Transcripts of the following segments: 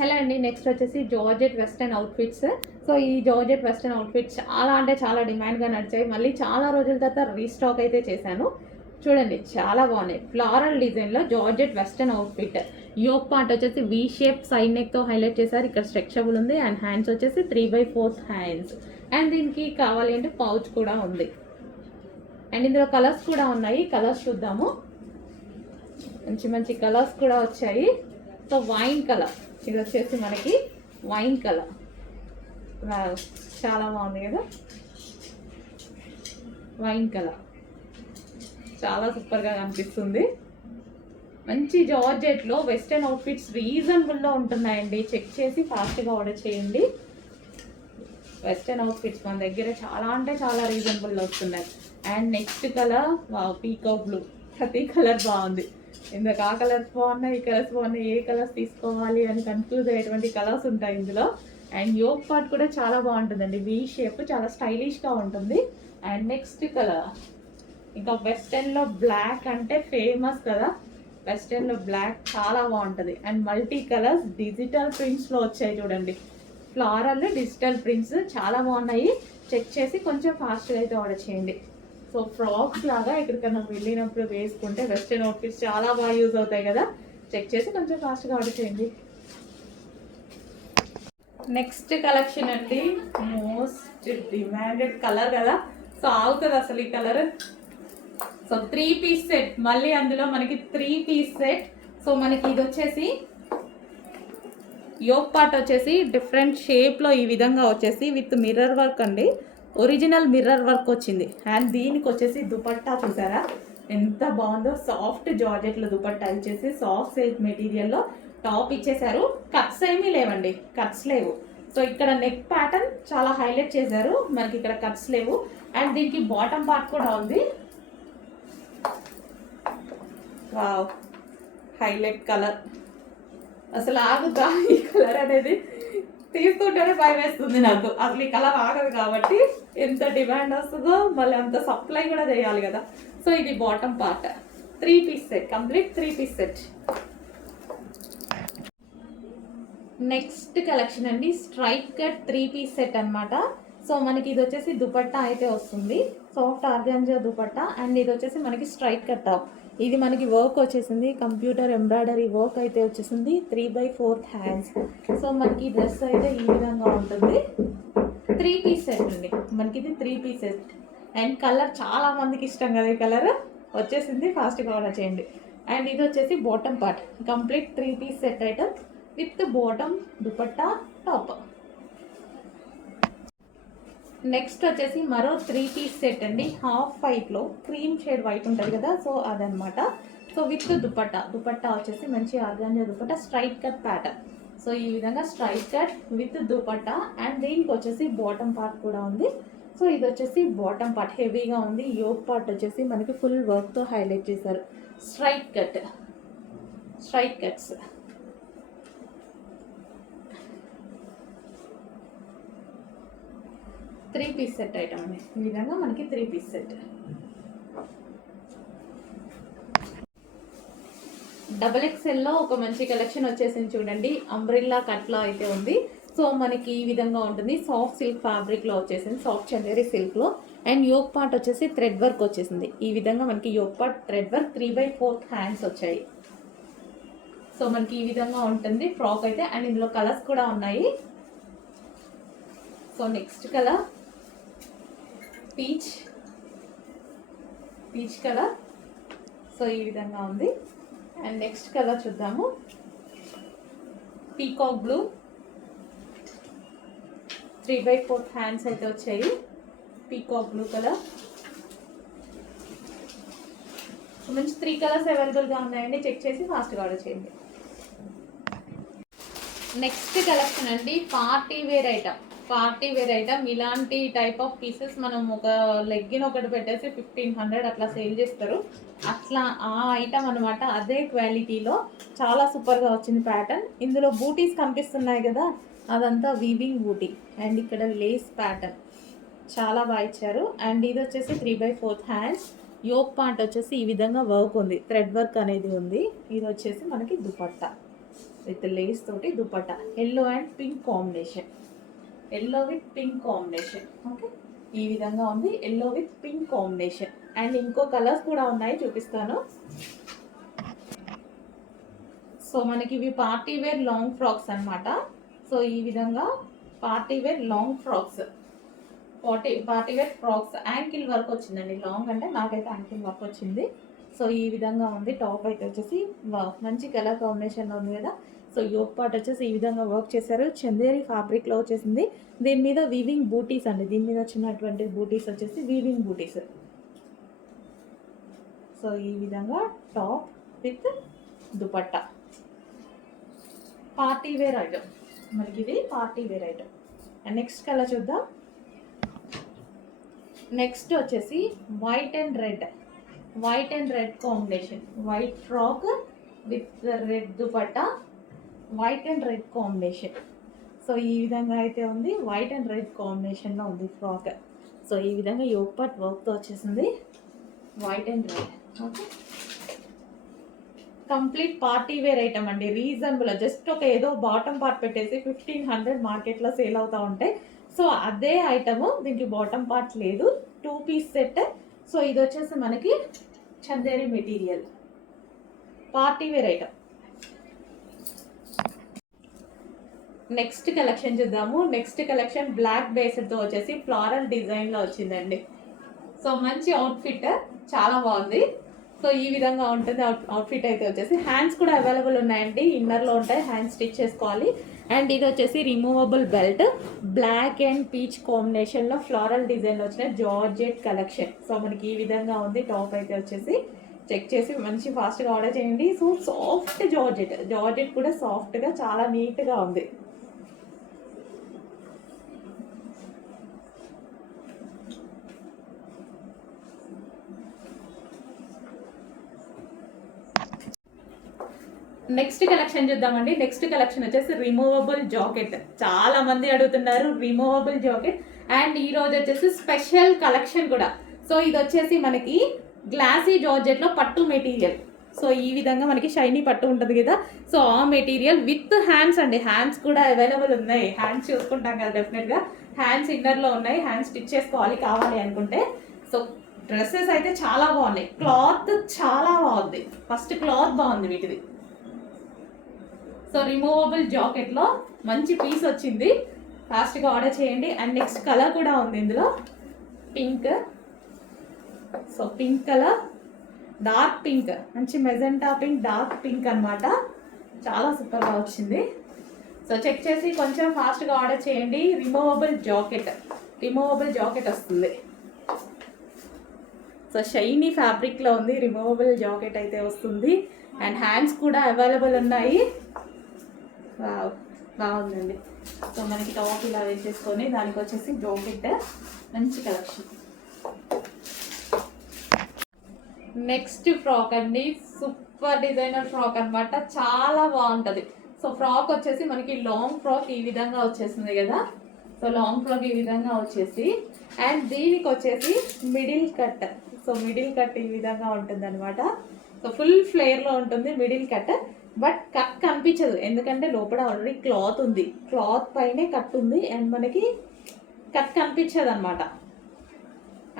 Hello అండి. Next వచ్చేసి georgette western outfits. So ఈ జార్జెట్ వెస్టర్న్ అవుట్ఫిట్స్ చాలా అంటే చాలా డిమాండ్గా నడిచాయి. మళ్ళీ చాలా రోజుల తర్వాత రీస్టాక్ అయితే చేశాను. చూడండి చాలా బాగున్నాయి. ఫ్లారల్ డిజైన్లో georgette western outfit. Yoke part వచ్చేసి వీ షేప్ సైడ్ నెక్తో హైలైట్ చేశారు. ఇక్కడ స్ట్రెచబుల్ ఉంది అండ్ హ్యాండ్స్ వచ్చేసి 3/4 హ్యాండ్స్. అండ్ దీనికి కావాలి అంటే పౌచ్ కూడా ఉంది. అండ్ ఇందులో కలర్స్ కూడా ఉన్నాయి. కలర్స్ చూద్దాము. మంచి మంచి కలర్స్ కూడా వచ్చాయి. సో వైన్ కలర్, ఇది వచ్చేసి మనకి వైన్ కలర్. చాలా బాగుంది కదా, వైన్ కలర్ చాలా సూపర్గా కనిపిస్తుంది. మంచి జార్జెట్లో వెస్టర్న్ అవుట్ఫిట్స్ రీజనబుల్లో ఉంటున్నాయండి. చెక్ చేసి ఫాస్ట్గా ఆర్డర్ చేయండి. వెస్టర్న్ అవుట్ఫిట్స్ మన దగ్గర చాలా అంటే చాలా రీజనబుల్లో వస్తున్నాయి. And next colour peacock blue. ప్రతి కలర్ బాగుంది. ఇందుకు ఆ కలర్స్ బాగున్నాయి, ఈ కలర్స్ బాగున్నాయి, ఏ కలర్స్ తీసుకోవాలి అని కన్ఫ్యూజ్ అయ్యేటువంటి కలర్స్ ఉంటాయి ఇందులో. అండ్ యోక్ పార్ట్ కూడా చాలా బాగుంటుందండి. వీ షేప్ చాలా స్టైలిష్గా ఉంటుంది. అండ్ నెక్స్ట్ కలర్ ఇంకా వెస్టర్న్లో బ్లాక్ అంటే ఫేమస్ కదా, వెస్టర్న్లో బ్లాక్ చాలా బాగుంటుంది. అండ్ మల్టీ కలర్స్ డిజిటల్ ప్రింట్స్లో వచ్చాయి చూడండి. ఫ్లారల్ డిజిటల్ ప్రింట్స్ చాలా బాగున్నాయి. చెక్ చేసి కొంచెం ఫాస్ట్గా అయితే ఆర్డర్ చేయండి. సో ఫ్రాక్స్ లాగా ఎక్కడికైనా వెళ్ళినప్పుడు వేసుకుంటే వెస్టర్న్ అవుట్ఫిట్స్ చాలా బాగా యూజ్ అవుతాయి కదా. చెక్ చేసి కొంచెం ఫాస్ట్గా ఆర్డర్ చేయండి. నెక్స్ట్ కలెక్షన్ అండి, మోస్ట్ డిమాండెడ్ కలర్ కదా. సో ఆగుతుంది అసలు ఈ కలర్. సో 3 పీస్ సెట్, మళ్ళీ అందులో మనకి 3 పీస్ సెట్. సో మనకి ఇది వచ్చేసి యోక్ పార్ట్ వచ్చేసి డిఫరెంట్ షేప్లో ఈ విధంగా వచ్చేసి విత్ మిర్రర్ వర్క్ అండి. ఒరిజినల్ మిర్రర్ వర్క్ వచ్చింది. అండ్ దీనికి వచ్చేసి దుపట్టా చూసారా ఎంత బాగుందో. సాఫ్ట్ జార్జెట్లో దుపట్టా ఇచ్చేసి సాఫ్ట్ సిల్క్ మెటీరియల్లో టాప్ ఇచ్చేసారు. కట్స్ ఏమీ లేవండి, కట్స్ లేవు. సో ఇక్కడ నెక్ ప్యాటర్న్ చాలా హైలైట్ చేశారు. మనకి ఇక్కడ కట్స్ లేవు. అండ్ దీనికి బాటమ్ పార్ట్ కూడా ఉంది. Wow, highlight colour. అసలు ఆగుతా ఈ కలర్ అనేది, తీసుకుంటేనే భయం వేస్తుంది నాకు. అసలు ఈ కలర్ ఆగదు కాబట్టి ఎంత డిమాండ్ వస్తుందో మళ్ళీ అంత సప్లై కూడా చేయాలి కదా. సో ఇది bottom part. 3 piece set, complete 3 piece set. Next collection అండి, స్ట్రైప్ కట్ 3 పీస్ సెట్ అనమాట. సో మనకి ఇది వచ్చేసి దుపట్టా అయితే వస్తుంది, సాఫ్ట్ ఆర్గాంజా దుపట్టా. అండ్ ఇది వచ్చేసి మనకి స్ట్రైట్ కట్ టాప్. ఇది మనకి వర్క్ వచ్చేసింది, కంప్యూటర్ ఎంబ్రాయిడరీ వర్క్ అయితే వచ్చేసింది. 3/4 హ్యాండ్స్. సో మనకి డ్రెస్ అయితే ఈ విధంగా ఉంటుంది. 3 పీస్ సెట్ అండి మనకి ఇది. 3 పీస్ సెట్. అండ్ కలర్ చాలా మందికి ఇష్టం కదా, ఈ కలర్ వచ్చేసింది. ఫాస్ట్గా ఆర్డర్ చేయండి. అండ్ ఇది వచ్చేసి bottom part, complete 3 piece set item with bottom dupatta top. Next వచ్చేసి మరో 3 పీస్ సెట్ అండి, హాఫ్ వైట్లో క్రీమ్ షేడ్ వైట్ ఉంటుంది కదా. సో అదనమాట. So with dupatta. దుపట్టా వచ్చేసి మంచి organza dupatta, straight cut pattern. So ఈ విధంగా straight cut with dupatta. And దీనికి వచ్చేసి బాటమ్ పార్ట్ కూడా ఉంది. సో ఇది వచ్చేసి బాటమ్ పార్ట్ హెవీగా ఉంది. యోక్ పార్ట్ వచ్చేసి మనకి ఫుల్ వర్క్తో హైలైట్ చేశారు. Straight cut, straight cuts. Three piece set item అండి. ఈ విధంగా మనకి 3 పీస్ సెట్. XXL ఒక మంచి కలెక్షన్ వచ్చేసింది చూడండి. అంబ్రిల్లా కట్లో అయితే ఉంది. సో మనకి ఈ విధంగా ఉంటుంది. సాఫ్ట్ సిల్క్ ఫ్యాబ్రిక్లో వచ్చేసింది, సాఫ్ట్ చందేరి సిల్క్లో. అండ్ యోక్ పార్ట్ వచ్చేసి థ్రెడ్ వర్క్ వచ్చేసింది. ఈ విధంగా మనకి yoke part thread work 3/4 hands వచ్చాయి. సో మనకి ఈ విధంగా ఉంటుంది ఫ్రాక్ అయితే. అండ్ ఇందులో కలర్స్ కూడా ఉన్నాయి. So next colour peach colour. So ఈ విధంగా ఉంది. అండ్ నెక్స్ట్ కలర్ చూద్దాము, పీకాక్ బ్లూ. 3/4 హ్యాండ్స్ అయితే వచ్చాయి. Peacock blue colour. మంచి 3 కలర్స్ అవైలబుల్గా ఉన్నాయండి. చెక్ చేసి ఫాస్ట్గా ఆర్డర్ చేయండి. నెక్స్ట్ కలెక్షన్ అండి, party wear item. Party wear item ఇలాంటి టైప్ ఆఫ్ పీసెస్ మనం ఒక లెగ్గిన్ ఒకటి పెట్టేసి 1500 అట్లా సేల్ చేస్తారు. అట్లా ఆ ఐటమ్ అనమాట. అదే క్వాలిటీలో చాలా సూపర్గా వచ్చింది ప్యాటర్న్. ఇందులో బూటీస్ కనిపిస్తున్నాయి కదా, అదంతా వీవింగ్ బూటీ. అండ్ ఇక్కడ లేస్ ప్యాటర్న్ చాలా బాగా ఇచ్చారు. అండ్ ఇది వచ్చేసి 3/4 హ్యాండ్స్. యోక్ పార్ట్ వచ్చేసి ఈ విధంగా వర్క్ ఉంది, థ్రెడ్ వర్క్ అనేది ఉంది. ఇది వచ్చేసి మనకి దుపట్టా. విత్ లేస్ తోటి dupatta, yellow and pink combination, yellow with pink combination. Okay, ఈ విధంగా ఉంది yellow with pink combination. And ఇంకో కలర్స్ కూడా ఉన్నాయి, చూపిస్తాను. సో మనకి ఇవి పార్టీ వేర్ లాంగ్ ఫ్రాక్స్ అనమాట. సో ఈ విధంగా party wear long frocks, party wear frocks ankle work వచ్చిందండి. లాంగ్ అంటే నాకైతే యాంకిల్ వర్క్ వచ్చింది. సో ఈ విధంగా ఉంది. టాప్ అయితే వచ్చేసి మంచి కలర్ కాంబినేషన్లో ఉంది కదా. సో యోక్ పార్ట్ వచ్చేసి ఈ విధంగా వర్క్ చేశారు, చందేరి ఫ్యాబ్రిక్లో వచ్చేసింది. దీని మీద వీవింగ్ బూటీస్ అండి, దీని మీద వచ్చినటువంటి బూటీస్ వచ్చేసి వీవింగ్ బూటీస్. సో ఈ విధంగా top with dupatta, party wear item మనకి, ఇది party wear item. And next colour చూద్దాం. నెక్స్ట్ వచ్చేసి white and red, white and red combination, white frock with red dupatta, white and red combination. So ఈ విధంగా అయితే ఉంది, వైట్ అండ్ రెడ్ కాంబినేషన్లో ఉంది ఫ్రాక్. సో ఈ విధంగా యోక్ పార్ట్ వర్క్తో వచ్చేసింది, white and red. Okay, complete party wear item అండి, రీజనబుల్. జస్ట్ ఒక ఏదో బాటమ్ పార్ట్ పెట్టేసి 1500 మార్కెట్లో సేల్ అవుతూ ఉంటాయి. సో అదే ఐటమ్, దీనికి బాటమ్ పార్ట్ లేదు, 2 పీస్ సెట్. సో ఇది వచ్చేసి మనకి Chanderi material, party wear item. Next collection చూద్దాము. నెక్స్ట్ కలెక్షన్ బ్లాక్ బేస్డ్తో వచ్చేసి ఫ్లారల్ డిజైన్లో వచ్చిందండి. సో మంచి అవుట్ఫిట్, చాలా బాగుంది. సో ఈ విధంగా ఉంటుంది అవుట్ఫిట్ అయితే వచ్చేసి. హ్యాండ్స్ కూడా అవైలబుల్ ఉన్నాయండి, ఇన్నర్లో ఉంటాయి, హ్యాండ్స్ స్టిచ్ చేసుకోవాలి. అండ్ ఇది వచ్చేసి removable belt, black and peach కాంబినేషన్లో ఫ్లారల్ డిజైన్లో వచ్చిన జార్జెట్ కలెక్షన్. సో మనకి ఈ విధంగా ఉంది టాప్ అయితే వచ్చేసి. చెక్ చేసి మంచి ఫాస్ట్గా ఆర్డర్ చేయండి. సో సాఫ్ట్ జార్జెట్, జార్జెట్ కూడా సాఫ్ట్గా చాలా నీట్గా ఉంది. నెక్స్ట్ కలెక్షన్ చూద్దామండి. నెక్స్ట్ కలెక్షన్ వచ్చేసి రిమూవబుల్ జాకెట్. చాలా మంది అడుగుతున్నారు రిమూవబుల్ జాకెట్. అండ్ ఈ రోజు వచ్చేసి స్పెషల్ కలెక్షన్ కూడా. సో ఇది వచ్చేసి మనకి గ్లాసీ జార్జెట్లో పట్టు మెటీరియల్. సో ఈ విధంగా మనకి షైనీ పట్టు ఉంటుంది కదా. సో ఆ మెటీరియల్ విత్ హ్యాండ్స్ అండి, హ్యాండ్స్ కూడా అవైలబుల్ ఉన్నాయి. హ్యాండ్స్ చూసుకుంటాం కదా డెఫినెట్గా, హ్యాండ్స్ ఇన్నర్లో ఉన్నాయి, హ్యాండ్స్ స్టిచ్ చేసుకోవాలి కావాలి అనుకుంటే. సో డ్రెస్సెస్ అయితే చాలా బాగున్నాయి, క్లాత్ చాలా బాగుంది. ఫస్ట్ క్లాత్ బాగుంది వీటిది. సో రిమూవబుల్ జాకెట్లో మంచి పీస్ వచ్చింది, ఫాస్ట్గా ఆర్డర్ చేయండి. అండ్ నెక్స్ట్ కలర్ కూడా ఉంది ఇందులో, pink. So pink colour, dark pink, మంచి మెజెంటా పింక్, డార్క్ పింక్ అనమాట. చాలా సూపర్గా వచ్చింది. సో చెక్ చేసి కొంచెం ఫాస్ట్గా ఆర్డర్ చేయండి. రిమూవబుల్ జాకెట్, రిమూవబుల్ జాకెట్ వస్తుంది. సో షైనీ ఫ్యాబ్రిక్లో ఉంది, రిమూవబుల్ జాకెట్ అయితే వస్తుంది. అండ్ హ్యాండ్స్ కూడా అవైలబుల్ ఉన్నాయి. బాగుందండి. సో మనకి టాప్ ఇలా వేసేసుకొని దానికి వచ్చేసి జాకెట్, మంచి కలెక్షన్. నెక్స్ట్ ఫ్రాక్ అండి, సూపర్ డిజైనర్ ఫ్రాక్ అనమాట, చాలా బాగుంటుంది. సో ఫ్రాక్ వచ్చేసి మనకి లాంగ్ ఫ్రాక్ ఈ విధంగా వచ్చేసింది కదా. సో లాంగ్ ఫ్రాక్ ఈ విధంగా వచ్చేసి, అండ్ దీనికి వచ్చేసి middle cut. So middle cut ఈ విధంగా ఉంటుంది అనమాట. సో ఫుల్ ఫ్లేర్లో ఉంటుంది మిడిల్ కట్, బట్ కట్ కనిపించదు ఎందుకంటే లోపల ఆల్రెడీ క్లాత్ ఉంది, క్లాత్ పైనే కట్ ఉంది. అండ్ మనకి కట్ కనిపించదు అనమాట,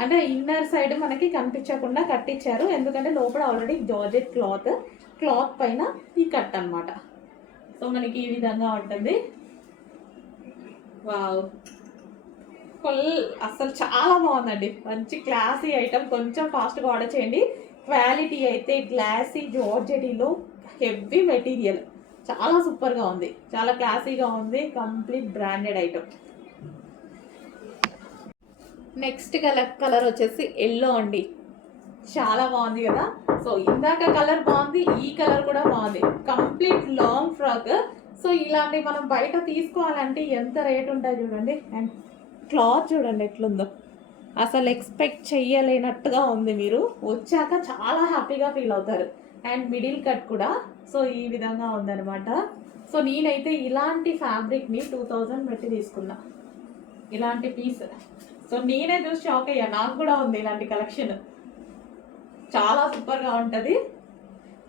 అంటే ఇన్నర్ సైడ్ మనకి కనిపించకుండా కట్టించారు ఎందుకంటే లోపల ఆల్రెడీ జార్జెట్ క్లాత్, క్లాత్ పైన ఈ కట్ అనమాట. సో మనకి ఈ విధంగా ఉంటుంది. వావ్, ఫుల్ అసలు చాలా బాగుందండి, మంచి క్లాసీ ఐటమ్. కొంచెం ఫాస్ట్గా ఆర్డర్ చేయండి. క్వాలిటీ అయితే గ్లాసీ జార్జెటీలో హెవీ మెటీరియల్, చాలా సూపర్గా ఉంది, చాలా క్లాసీగా ఉంది, complete branded item. Next colour వచ్చేసి ఎల్లో అండి, చాలా బాగుంది కదా. సో ఇందాక కలర్ బాగుంది, ఈ కలర్ కూడా బాగుంది, కంప్లీట్ లాంగ్ ఫ్రాక్. సో ఇలాంటి మనం బయట తీసుకోవాలంటే ఎంత రేట్ ఉంటుంది చూడండి. అండ్ క్లాత్ చూడండి ఎట్లుందో, అసలు ఎక్స్పెక్ట్ చెయ్యలేనట్టుగా ఉంది. మీరు వచ్చాక చాలా హ్యాపీగా ఫీల్ అవుతారు. అండ్ మిడిల్ కట్ కూడా సో ఈ విధంగా ఉందన్నమాట. సో నేనైతే ఇలాంటి ఫ్యాబ్రిక్ని 2000 పెట్టి తీసుకున్నా, ఇలాంటి పీస్. సో నేనే చూసి షాక్ అయ్యా, నాకు కూడా ఉంది ఇలాంటి కలెక్షన్, చాలా సూపర్గా ఉంటుంది.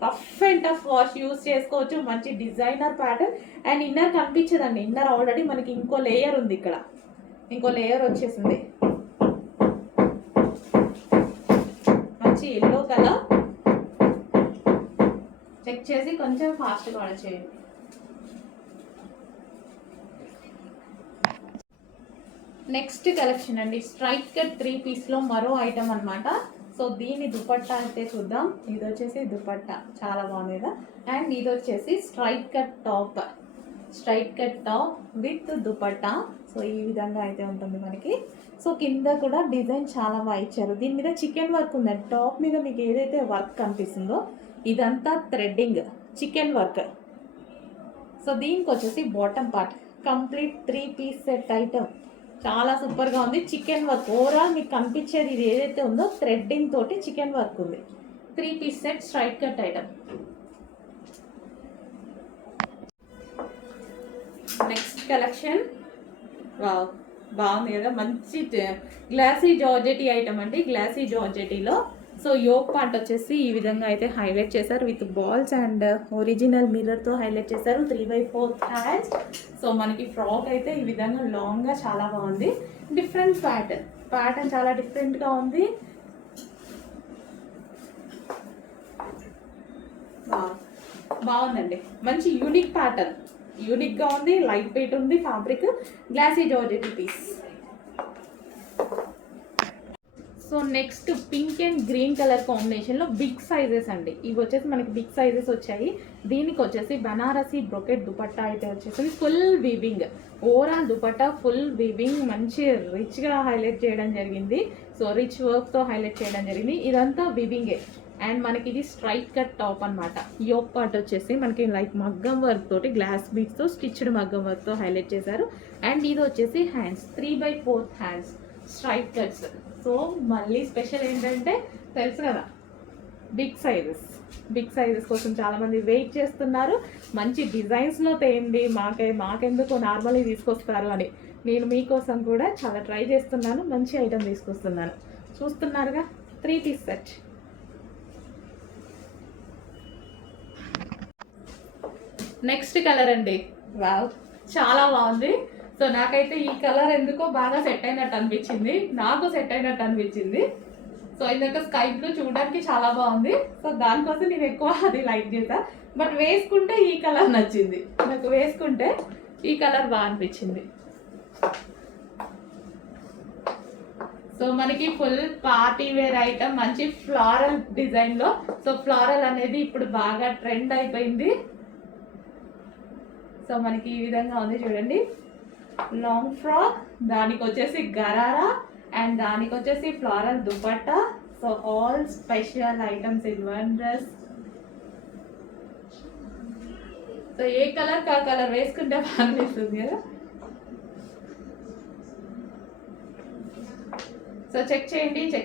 Rough and tough wash use చేసుకోవచ్చు. మంచి డిజైనర్ ప్యాటర్న్. అండ్ ఇన్నర్ కనిపించదండి, ఇన్నర్ ఆల్రెడీ మనకి ఇంకో లేయర్ ఉంది, ఇక్కడ ఇంకో లేయర్ వచ్చేసింది. మంచి ఎల్లో కలర్. చెక్ చేసి కొంచెం ఫాస్ట్గా ఆర్డర్ చేయండి. నెక్స్ట్ కలెక్షన్ అండి, స్ట్రైట్ కట్ 3 పీస్లో మరో ఐటమ్ అనమాట. సో దీని దుపట్టా అయితే చూద్దాం. ఇది వచ్చేసి దుపట్టా చాలా బాగుంది కదా. అండ్ ఇది వచ్చేసి straight cut top with dupatta. So ఈ విధంగా అయితే ఉంటుంది మనకి. సో కింద కూడా డిజైన్ చాలా బాగా ఇచ్చారు. దీని మీద చికెన్ వర్క్ ఉందండి. టాప్ మీద మీకు ఏదైతే వర్క్ కనిపిస్తుందో ఇదంతా థ్రెడ్డింగ్ చికెన్ వర్క్. సో దీనికి వచ్చేసి bottom part complete 3 piece set item. చాలా సూపర్గా ఉంది. చికెన్ వర్క్ ఓవరాల్ మీకు కనిపించేది ఇది ఏదైతే ఉందో థ్రెడ్డింగ్ తోటి చికెన్ వర్క్ ఉంది. 3 piece set straight cut item. Next collection wow, బాగుంది కదా. మంచి గ్లాసీ జార్జెటీ ఐటమ్ అండి. గ్లాసీ జార్జెటీలో సో యోక్ పార్ట్ వచ్చేసి ఈ విధంగా అయితే హైలైట్ చేశారు విత్ బాల్స్ అండ్ ఒరిజినల్ మిర్రర్తో హైలైట్ చేశారు. 3/4 హ్యాండ్స్. సో మనకి ఫ్రాక్ అయితే ఈ విధంగా లాంగ్గా చాలా బాగుంది. డిఫరెంట్ ప్యాటర్న్ చాలా డిఫరెంట్గా ఉంది. బాగుందండి. మంచి యూనిక్ ప్యాటర్న్, యూనిక్గా ఉంది. లైట్ వెయిట్ ఉంది. Fabric glossy georgette piece. So next pink and green colour కాంబినేషన్లో బిగ్ సైజెస్ అండి. ఇవి వచ్చేసి మనకి బిగ్ సైజెస్ వచ్చాయి. దీనికి వచ్చేసి బనారసి బ్రొకెట్ దుపట్టా అయితే వచ్చేసి full weaving. Overall dupatta full weaving, మంచి రిచ్గా హైలైట్ చేయడం జరిగింది. సో రిచ్ వర్క్తో హైలైట్ చేయడం జరిగింది. ఇదంతా వీవింగే. అండ్ మనకి ఇది స్ట్రైట్ కట్ టాప్ అనమాట. యోక్ పార్ట్ వచ్చేసి మనకి లైక్ మగ్గం వర్క్ తోటి గ్లాస్ బీట్స్తో స్టిచ్డ్ మగ్గం వర్క్తో హైలైట్ చేశారు. అండ్ ఇది వచ్చేసి hands 3/4 hands straight cuts. So మళ్ళీ స్పెషల్ ఏంటంటే తెలుసు కదా, బిగ్ సైజెస్ కోసం చాలామంది వెయిట్ చేస్తున్నారు. మంచి డిజైన్స్లో తేయండి, మాకెందుకు నార్మల్గా తీసుకొస్తారు అని నేను మీకోసం కూడా చాలా ట్రై చేస్తున్నాను. మంచి ఐటమ్ తీసుకొస్తున్నాను. చూస్తున్నారుగా 3 పీస్ సెట్. నెక్స్ట్ కలర్ అండి. వావ్, చాలా బాగుంది. సో నాకైతే ఈ కలర్ ఎందుకో బాగా సెట్ అయినట్టు అనిపించింది. సో ఇందాక స్కై బ్లూ చూడడానికి చాలా బాగుంది. సో దానికోసం నేను ఎక్కువ అది లైక్ చేసా. బట్ వేసుకుంటే ఈ కలర్ నచ్చింది నాకు. వేసుకుంటే ఈ కలర్ బాగా అనిపించింది. సో మనకి ఫుల్ పార్టీ వేర్ ఐటమ్, మంచి ఫ్లారల్ డిజైన్లో. సో ఫ్లారల్ అనేది ఇప్పుడు బాగా ట్రెండ్ అయిపోయింది. సో మనకి ఈ విధంగా ఉంది చూడండి. లాంగ్ ఫ్రాక్, దానికి వచ్చేసి గరారా, అండ్ దానికి వచ్చేసి floral dupatta. So all special items in one dress. So A colour కా కలర్ వేసుకుంటే బాగా అనిపిస్తుంది కదా. సో చెక్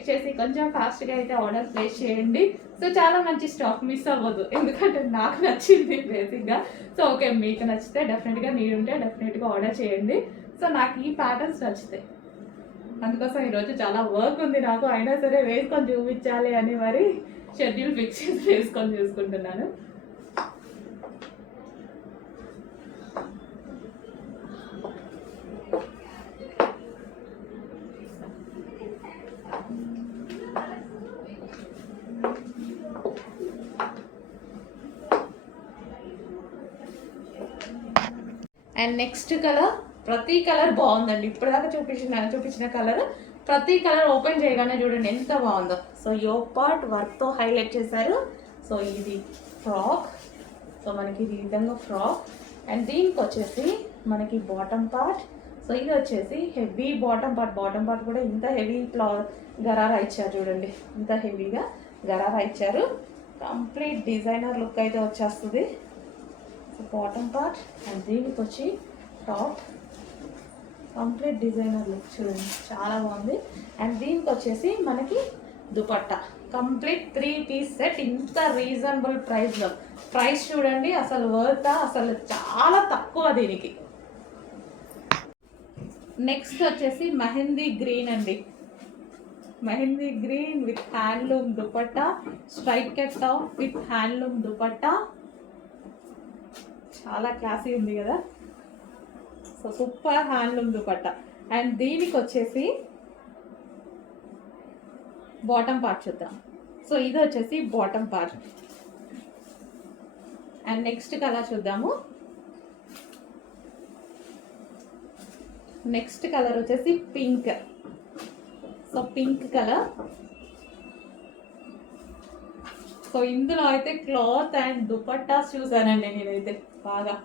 చేసి కొంచెం ఫాస్ట్గా అయితే ఆర్డర్ ప్లేస్ చేయండి. సో చాలా మంచి స్టాక్ మిస్ అవ్వదు, ఎందుకంటే నాకు నచ్చింది బేసిక్గా. సో ఓకే, మీకు నచ్చితే డెఫినెట్గా నీడుంటే డెఫినెట్గా ఆర్డర్ చేయండి. సో నాకు ఈ ప్యాటర్న్స్ నచ్చితే అందుకోసం ఈరోజు చాలా వర్క్ ఉంది నాకు. అయినా సరే వేసుకొని చూపించాలి అని మరి షెడ్యూల్ ఫిక్స్ చేసి వేసుకొని చూసుకుంటున్నాను. అండ్ నెక్స్ట్ కలర్, ప్రతి కలర్ బాగుందండి. ఇప్పటిదాకా చూపించిన కలర్, ప్రతి కలర్ ఓపెన్ చేయగానే చూడండి ఎంత బాగుందో. సో యోక్ పార్ట్ వర్క్తో హైలైట్ చేశారు. సో ఇది ఫ్రాక్. సో మనకి ఇది విధంగా ఫ్రాక్. అండ్ దీనికి వచ్చేసి మనకి బాటమ్ పార్ట్. సో ఇది వచ్చేసి హెవీ బాటమ్ పార్ట్ కూడా ఇంత హెవీ గరారా ఇచ్చారు చూడండి. ఇంత హెవీగా గరారా ఇచ్చారు. కంప్లీట్ డిజైనర్ లుక్ అయితే వచ్చేస్తుంది. బాటమ్ పార్ట్ అండ్ దీనికి వచ్చి టాప్, కంప్లీట్ డిజైనర్ లుక్ చూడండి, చాలా బాగుంది. అండ్ దీనికి వచ్చేసి మనకి దుపట్టా కంప్లీట్ 3 పీస్ సెట్. ఇంత రీజనబుల్ ప్రైస్లో, ప్రైస్ చూడండి అసలు వర్త్, అసలు చాలా తక్కువ దీనికి. నెక్స్ట్ వచ్చేసి మెహందీ గ్రీన్ అండి. Mehndi green with handloom dupatta, straight cut top with handloom dupatta. చాలా క్లాసీ ఉంది కదా. So super handloom dupatta. And దీనికి వచ్చేసి బాటమ్ పార్ట్ చూద్దాం. సో ఇది వచ్చేసి bottom part. And next colour చూద్దాము. నెక్స్ట్ కలర్ వచ్చేసి pink. So pink colour. So ఇందులో అయితే క్లాత్ అండ్ దుపట్టాస్ చూసానండి నేనైతే బాగా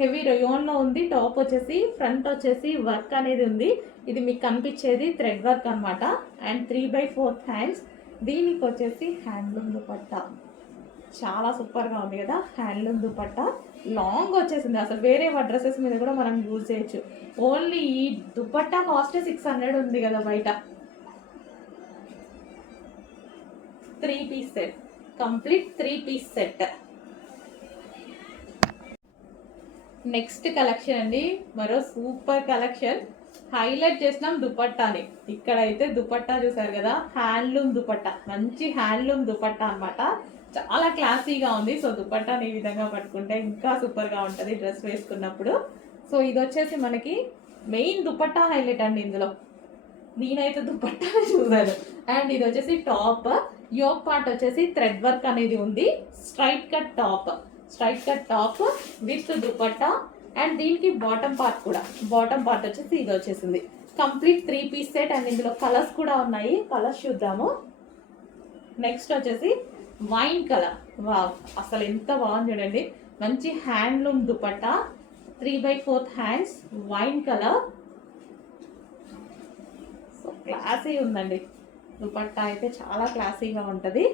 హెవీ రయోన్లో ఉంది. టాప్ వచ్చేసి ఫ్రంట్ వచ్చేసి వర్క్ అనేది ఉంది. ఇది మీకు కనిపించేది థ్రెడ్ వర్క్ అనమాట. And 3/4 hands. దీనికి వచ్చేసి హ్యాండ్లూమ్ దుపట్టా. చాలా సూపర్గా ఉంది కదా. హ్యాండ్లూమ్ దుపట్టా లాంగ్ వచ్చేసింది. అసలు వేరే డ్రెస్సెస్ మీద కూడా మనం యూజ్ చేయొచ్చు. ఓన్లీ ఈ దుపట్టా కాస్ట్ 600 ఉంది కదా బయట. 3 piece set, complete 3 piece set. Next collection అండి, మరో సూపర్ కలెక్షన్. హైలైట్ చేసినాం దుపట్టాని. ఇక్కడైతే దుపట్టా చూసారు కదా, హ్యాండ్లూమ్ దుపట్టా. మంచి హ్యాండ్లూమ్ దుపట్టా అనమాట. చాలా క్లాసీగా ఉంది. సో దుపట్టాని ఈ విధంగా పట్టుకుంటే ఇంకా సూపర్గా ఉంటుంది డ్రెస్ వేసుకున్నప్పుడు. సో ఇది వచ్చేసి మనకి మెయిన్ దుపట్టా హైలైట్ అండి ఇందులో. నేనైతే దుపట్టా చూసాను. అండ్ ఇది వచ్చేసి టాప్. యోక్ పార్ట్ వచ్చేసి థ్రెడ్ వర్క్ అనేది ఉంది. Straight cut top, straight cut top with dupatta. And దీనికి బాటమ్ పార్ట్ కూడా, బాటమ్ పార్ట్ వచ్చేసి ఇది వచ్చేసింది. Complete 3 piece set. అండ్ ఇందులో కలర్స్ కూడా ఉన్నాయి. కలర్స్ చూద్దాము. నెక్స్ట్ వచ్చేసి వైన్ కలర్. వావ్, అసలు ఎంత బాగుంది చూడండి. మంచి handloom dupatta, 3/4 hands, wine colour. So classy ఉందండి దుపట్టా అయితే, చాలా క్లాసీగా ఉంటుంది.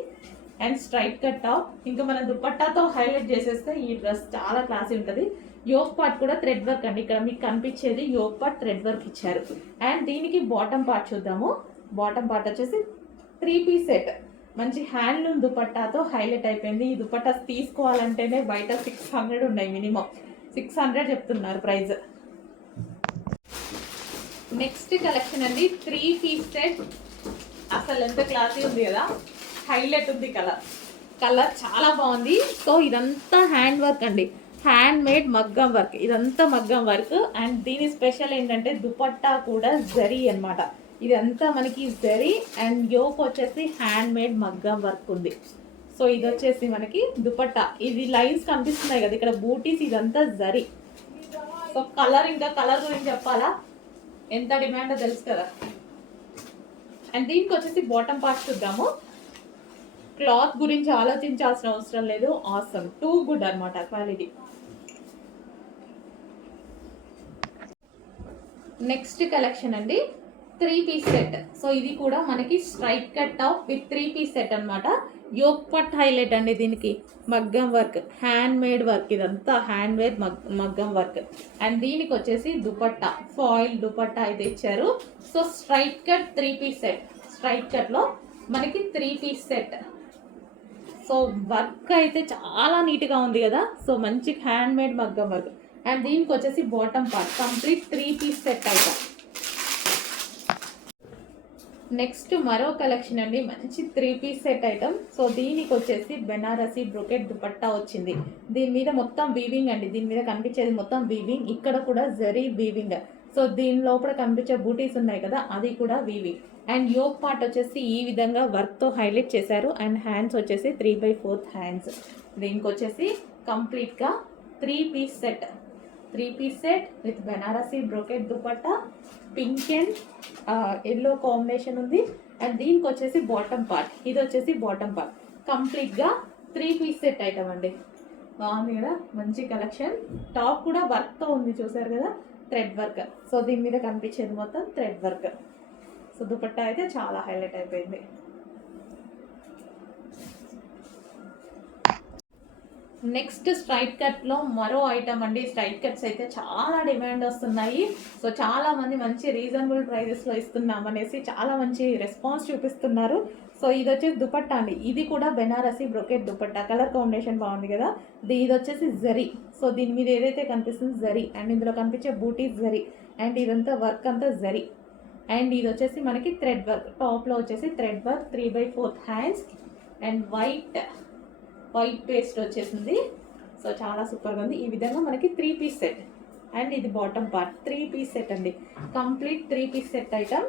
And straight cut top. ఇంకా మన దుపట్టాతో హైలైట్ చేసేస్తే ఈ డ్రెస్ చాలా క్లాసీ ఉంటుంది. యోక్ పార్ట్ కూడా థ్రెడ్ వర్క్ అండి. ఇక్కడ మీకు కనిపించేది యోక్ పార్ట్ థ్రెడ్ వర్క్ ఇచ్చారు. అండ్ దీనికి బాటమ్ పార్ట్ చూద్దాము. బాటమ్ పార్ట్ వచ్చేసి 3 పీస్ సెట్. మంచి హ్యాండ్లూమ్ దుపట్టాతో హైలైట్ అయిపోయింది. ఈ దుపట్టా తీసుకోవాలంటేనే బయట 600 ఉన్నాయి, మినిమం 600 చెప్తున్నారు ప్రైస్. నెక్స్ట్ కలెక్షన్ అండి, 3 పీస్ సెట్. అసలు ఎంత క్లాసీ ఉంది కదా, హైలైట్ ఉంది కలర్. కలర్ చాలా బాగుంది. సో ఇదంతా హ్యాండ్ వర్క్ అండి, హ్యాండ్ మేడ్ మగ్గం వర్క్. ఇదంతా మగ్గం వర్క్. అండ్ దీని స్పెషల్ ఏంటంటే దుపట్టా కూడా జరీ అనమాట. ఇదంతా మనకి జరీ. అండ్ యోక్ వచ్చేసి హ్యాండ్ మేడ్ మగ్గం వర్క్ ఉంది. సో ఇది వచ్చేసి మనకి దుపట్టా. ఇది లైన్స్ కనిపిస్తున్నాయి కదా ఇక్కడ, బూటీస్. ఇదంతా జరీ. సో కలర్, ఇంకా కలర్ గురించి చెప్పాలా, ఎంత డిమాండో తెలుసు కదా. అండ్ దీనికి వచ్చేసి బాటమ్ పార్ట్ చూద్దాము. క్లాత్ గురించి ఆలోచించాల్సిన అవసరం లేదు. ఆసమ్, టూ గుడ్ అనమాట క్వాలిటీ. నెక్స్ట్ కలెక్షన్ అండి, 3 పీస్ సెట్. సో ఇది కూడా మనకి straight cut top with 3 piece set అనమాట. యోక్ పట్ హైలైట్ అండి దీనికి. మగ్గం వర్క్, హ్యాండ్ మేడ్ వర్క్. ఇదంతా హ్యాండ్ మేడ్ మగ్గం వర్క్. అండ్ దీనికి వచ్చేసి దుపట్టా, ఫాయిల్ దుపట్టా అయితే ఇచ్చారు. So straight cut 3 piece set. Straight కట్లో మనకి 3 పీస్ సెట్. సో వర్క్ అయితే చాలా నీట్గా ఉంది కదా. సో మంచి హ్యాండ్ మేడ్ మగ్గం వర్క్. అండ్ దీనికి వచ్చేసి bottom part, complete 3 piece set item. Next మరో కలెక్షన్ అండి, మంచి 3 పీస్ సెట్ ఐటమ్. సో దీనికి వచ్చేసి బెనారసి బ్రొకెట్ దుపట్టా వచ్చింది. దీని మీద మొత్తం వీవింగ్ అండి. దీని మీద కనిపించేది మొత్తం వీవింగ్. ఇక్కడ కూడా జరీ వీవింగ్. సో దీని లోపల కనిపించే బూటీస్ ఉన్నాయి కదా, అది కూడా వీవింగ్. అండ్ యోక్ పార్ట్ వచ్చేసి ఈ విధంగా వర్క్తో హైలైట్ చేశారు. అండ్ హ్యాండ్స్ వచ్చేసి 3/4 హ్యాండ్స్. దీనికి వచ్చేసి కంప్లీట్గా 3 piece set. 3 piece set with Banarasi brocade dupatta. Pink and yellow combination ఉంది. అండ్ దీనికి వచ్చేసి బాటమ్ పార్ట్. ఇది వచ్చేసి బాటమ్ పార్ట్. కంప్లీట్గా 3 పీస్ సెట్ ఐటమ్ అండి. బాగుంది కదా, మంచి కలెక్షన్. టాప్ కూడా వర్క్తో ఉంది, చూసారు కదా, థ్రెడ్ వర్క్. సో దీని మీద కనిపించేది మొత్తం థ్రెడ్ వర్క్. సో దుపట్టా అయితే చాలా హైలైట్ అయిపోయింది. నెక్స్ట్ స్ట్రైట్ కట్లో మరో ఐటమ్ అండి. స్ట్రైట్ కట్స్ అయితే చాలా డిమాండ్ వస్తున్నాయి. సో చాలా మంది మంచి రీజనబుల్ ప్రైజెస్లో ఇస్తున్నాం అనేసి చాలా మంచి రెస్పాన్స్ చూపిస్తున్నారు. సో ఇది వచ్చేసి దుపట్టా అండి. ఇది కూడా Banarasi brocade dupatta. Colour combination బాగుంది కదా. ఇది వచ్చేసి జరీ. సో దీని మీద ఏదైతే కనిపిస్తుంది జరీ. అండ్ ఇందులో కనిపించే బూటీస్ జరీ. అండ్ ఇదంతా వర్క్ అంతా జరీ. అండ్ ఇది వచ్చేసి మనకి థ్రెడ్ వర్క్, టాప్లో వచ్చేసి thread work 3/4 hands and white paste వచ్చేసింది. సో చాలా సూపర్గా ఉంది. ఈ విధంగా మనకి 3 పీస్ సెట్ అండ్ ఇది బాటమ్ పార్ట్ 3 పీస్ సెట్ అండి. కంప్లీట్ 3 పీస్ సెట్ ఐటమ్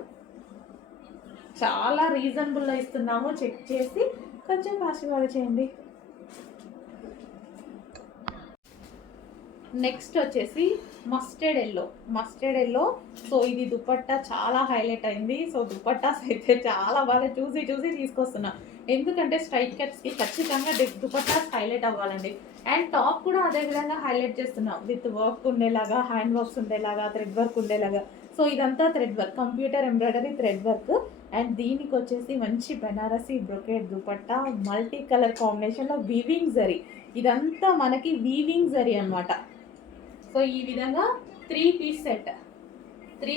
చాలా రీజనబుల్లో ఇస్తున్నాము. చెక్ చేసి కొంచెం ఫాస్ట్గా ఆర్డర్ చేయండి. నెక్స్ట్ వచ్చేసి మస్టర్డ్ ఎల్లో. సో ఇది దుపట్టా చాలా హైలైట్ అయింది. సో దుపట్టాస్ అయితే చాలా బాగా చూసి తీసుకొస్తున్నా, ఎందుకంటే స్ట్రైట్ కట్స్కి ఖచ్చితంగా దుపట్టాస్ హైలైట్ అవ్వాలండి. అండ్ టాప్ కూడా అదే విధంగా హైలైట్ చేస్తున్నాం, విత్ వర్క్ ఉండేలాగా, హ్యాండ్ వర్క్స్ ఉండేలాగా, థ్రెడ్ వర్క్ ఉండేలాగా. సో ఇదంతా thread work, computer embroidery thread work. And దీనికి వచ్చేసి మంచి Banarasi brocade dupatta, multi colour కాంబినేషన్లో వీవింగ్ జరీ. ఇదంతా మనకి వీవింగ్ జరీ అనమాట. సో ఈ విధంగా 3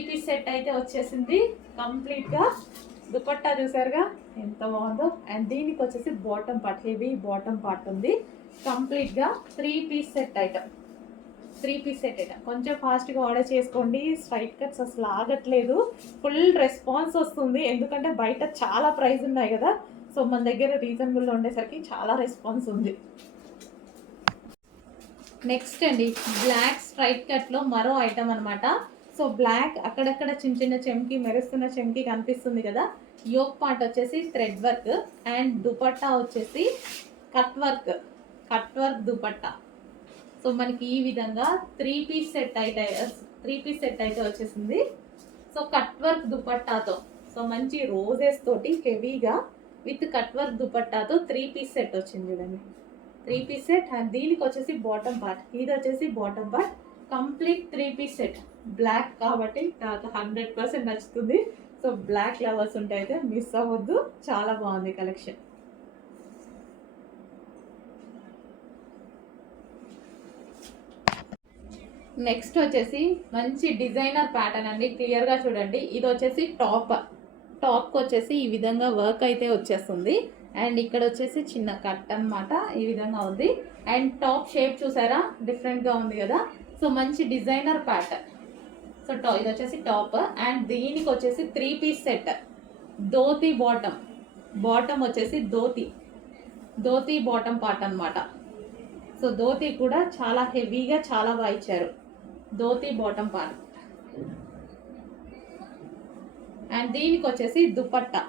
పీస్ సెట్ అయితే వచ్చేసింది కంప్లీట్గా. దుపట్టా చూసారుగా ఎంత బాగుందో. అండ్ దీనికి వచ్చేసి bottom part, heavy bottom part ఉంది. కంప్లీట్గా 3 పీస్ సెట్ ఐటమ్. కొంచెం ఫాస్ట్గా ఆర్డర్ చేసుకోండి. స్ట్రైట్ కట్స్ అసలు ఆగట్లేదు, ఫుల్ రెస్పాన్స్ వస్తుంది, ఎందుకంటే బయట చాలా ప్రైస్ ఉన్నాయి కదా. సో మన దగ్గర రీజనబుల్లో ఉండేసరికి చాలా రెస్పాన్స్ ఉంది. నెక్స్ట్ అండి బ్లాక్ స్ట్రైట్ కట్లో మరో ఐటమ్ అనమాట. సో బ్లాక్ అక్కడక్కడ చిన్న చెంకి, మెరుస్తున్న చెంకి కనిపిస్తుంది కదా. యోక్ పార్ట్ వచ్చేసి థ్రెడ్ వర్క్ అండ్ దుపట్టా వచ్చేసి కట్ వర్క్ దుపట్టా. సో మనకి ఈ విధంగా 3 పీస్ సెట్ అయితే వచ్చేసింది. సో కట్ వర్క్ దుపట్టాతో, సో మంచి రోజెస్ తోటి హెవీగా విత్ కట్ వర్క్ దుపట్టాతో 3 పీస్ సెట్ వచ్చింది చూడండి. 3 పీస్ సెట్. అండ్ దీనికి వచ్చేసి బాటమ్ పార్ట్, ఇది వచ్చేసి bottom part. Complete 3 piece set. Black కాబట్టి నాకు 100% నచ్చుతుంది. సో బ్లాక్ లవర్స్ ఉంటే అయితే మిస్ అవ్వద్దు, చాలా బాగుంది కలెక్షన్. నెక్స్ట్ వచ్చేసి మంచి డిజైనర్ ప్యాటర్న్ అండి, క్లియర్గా చూడండి. ఇది వచ్చేసి టాప్కి వచ్చేసి ఈ విధంగా వర్క్ అయితే వచ్చేస్తుంది. అండ్ ఇక్కడ వచ్చేసి చిన్న కట్ అనమాట, ఈ విధంగా ఉంది. అండ్ టాప్ షేప్ చూసారా డిఫరెంట్గా ఉంది కదా. సో మంచి డిజైనర్ ప్యాటర్న్. సో ఇది వచ్చేసి టాప్. అండ్ దీనికి వచ్చేసి 3 పీస్ సెట్. ధోతి బాటమ్ వచ్చేసి ధోతి బాటమ్ పార్ట్ అనమాట. సో ధోతి కూడా చాలా హెవీగా చాలా బాగా ఇచ్చారు, ధోతి బాటమ్ పార్ట్. అండ్ దీనికి వచ్చేసి దుపట్టా.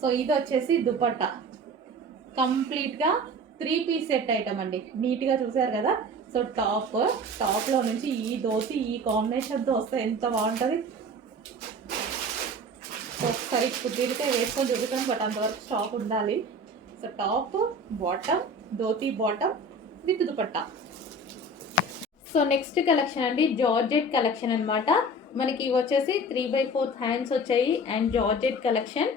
సో ఇది వచ్చేసి దుపట్టా కంప్లీట్గా 3 పీస్ సెట్ ఐటమ్ అండి, నీట్గా చూసారు కదా. సో టాప్లో నుంచి ఈ ధోతి ఈ కాంబినేషన్తో వస్తే ఎంత బాగుంటుంది. సో ఒకసారి కుదిరితే వేసుకొని చూపిస్తాను, బట్ అంతవరకు స్టాక్ ఉండాలి. So top bottom, dhoti bottom with dupatta. So next collection అండి జార్జెట్ కలెక్షన్ అనమాట. మనకి వచ్చేసి 3/4 హ్యాండ్స్ వచ్చాయి అండ్ జార్జెట్ కలెక్షన్.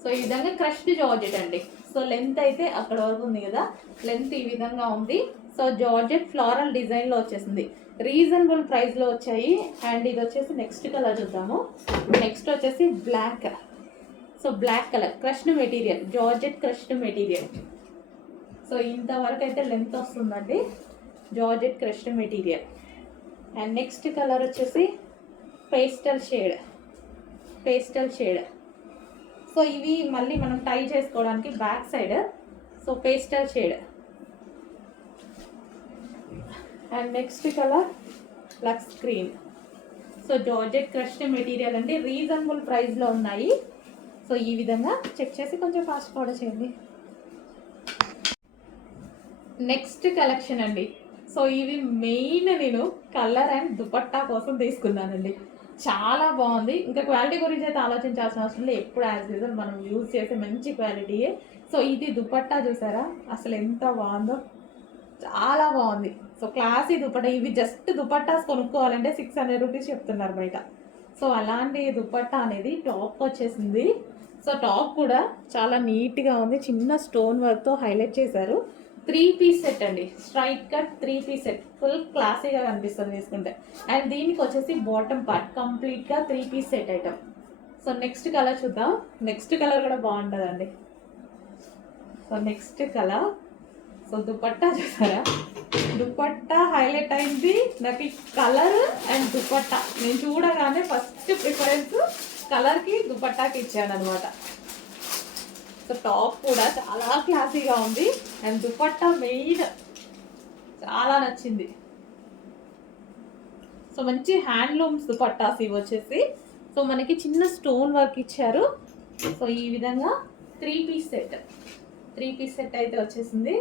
సో ఈ విధంగా క్రష్డ్ జార్జెట్ అండి. సో లెంత్ అయితే అక్కడ వరకు ఉంది కదా, లెంత్ ఈ విధంగా ఉంది. సో జార్జెట్ ఫ్లోరల్ డిజైన్లో వచ్చేసింది, రీజనబుల్ ప్రైస్లో వచ్చాయి. అండ్ ఇది వచ్చేసి నెక్స్ట్ కలర్ చూద్దాము. నెక్స్ట్ వచ్చేసి black. So black colour crushed material, georgette crushed material. So ఇంతవరకు అయితే లెంత్ వస్తుందండి, georgette crushed material. And next colour వచ్చేసి పేస్టల్ షేడ్. సో ఇవి మళ్ళీ మనం టై చేసుకోవడానికి back side. So pastel shade. And next colour lux green. So georgette crushed material అంటే reasonable ప్రైస్లో ఉన్నాయి. సో ఈ విధంగా చెక్ చేసి కొంచెం ఫాస్ట్ ఆర్డర్ చేయండి. నెక్స్ట్ కలెక్షన్ అండి. సో ఇవి మెయిన్ నేను కలర్ అండ్ దుపట్టా కోసం తీసుకున్నానండి, చాలా బాగుంది. ఇంకా క్వాలిటీ గురించి అయితే ఆలోచించాల్సిన అవసరం లేదు, ఎప్పుడు యాజ్ యూజువల్ మనం యూజ్ చేసే మంచి క్వాలిటీయే. సో ఇది దుపట్టా చూసారా అసలు ఎంత బాగుందో, చాలా బాగుంది. So classy dupatta. ఇవి జస్ట్ దుపట్టాస్ కొనుక్కోవాలంటే 600 రూపీస్ చెప్తున్నారు బయట. సో అలాంటి దుపట్టా అనేది టాప్ వచ్చేసింది. సో టాప్ కూడా చాలా నీట్గా ఉంది, చిన్న స్టోన్ వర్క్తో హైలైట్ చేశారు. 3 పీస్ సెట్ అండి, straight cut 3 piece set, full క్లాసీగా కనిపిస్తుంది వేసుకుంటే. అండ్ దీనికి వచ్చేసి బాటమ్ పార్ట్ కంప్లీట్గా 3 piece set item. So next colour చూద్దాం. నెక్స్ట్ కలర్ కూడా బాగుంటుందండి. So next colour, so so dupatta చూసారా, దుపట్టా హైలైట్ అయింది నాకు. ఈ కలర్ అండ్ దుపట్టా నేను చూడగానే ఫస్ట్ ప్రిఫరెన్స్ కలర్కి దుపట్టాకి ఇచ్చాను అనమాట. సో టాప్ కూడా చాలా క్లాసీగా ఉంది అండ్ దుపట్టా మెయిన్ చాలా నచ్చింది. సో మంచి హ్యాండ్లూమ్స్ దుపట్టాస్ ఇవి వచ్చేసి. సో మనకి చిన్న స్టోన్ వర్క్ ఇచ్చారు. సో ఈ విధంగా 3 పీస్ సెట్ అయితే వచ్చేసింది.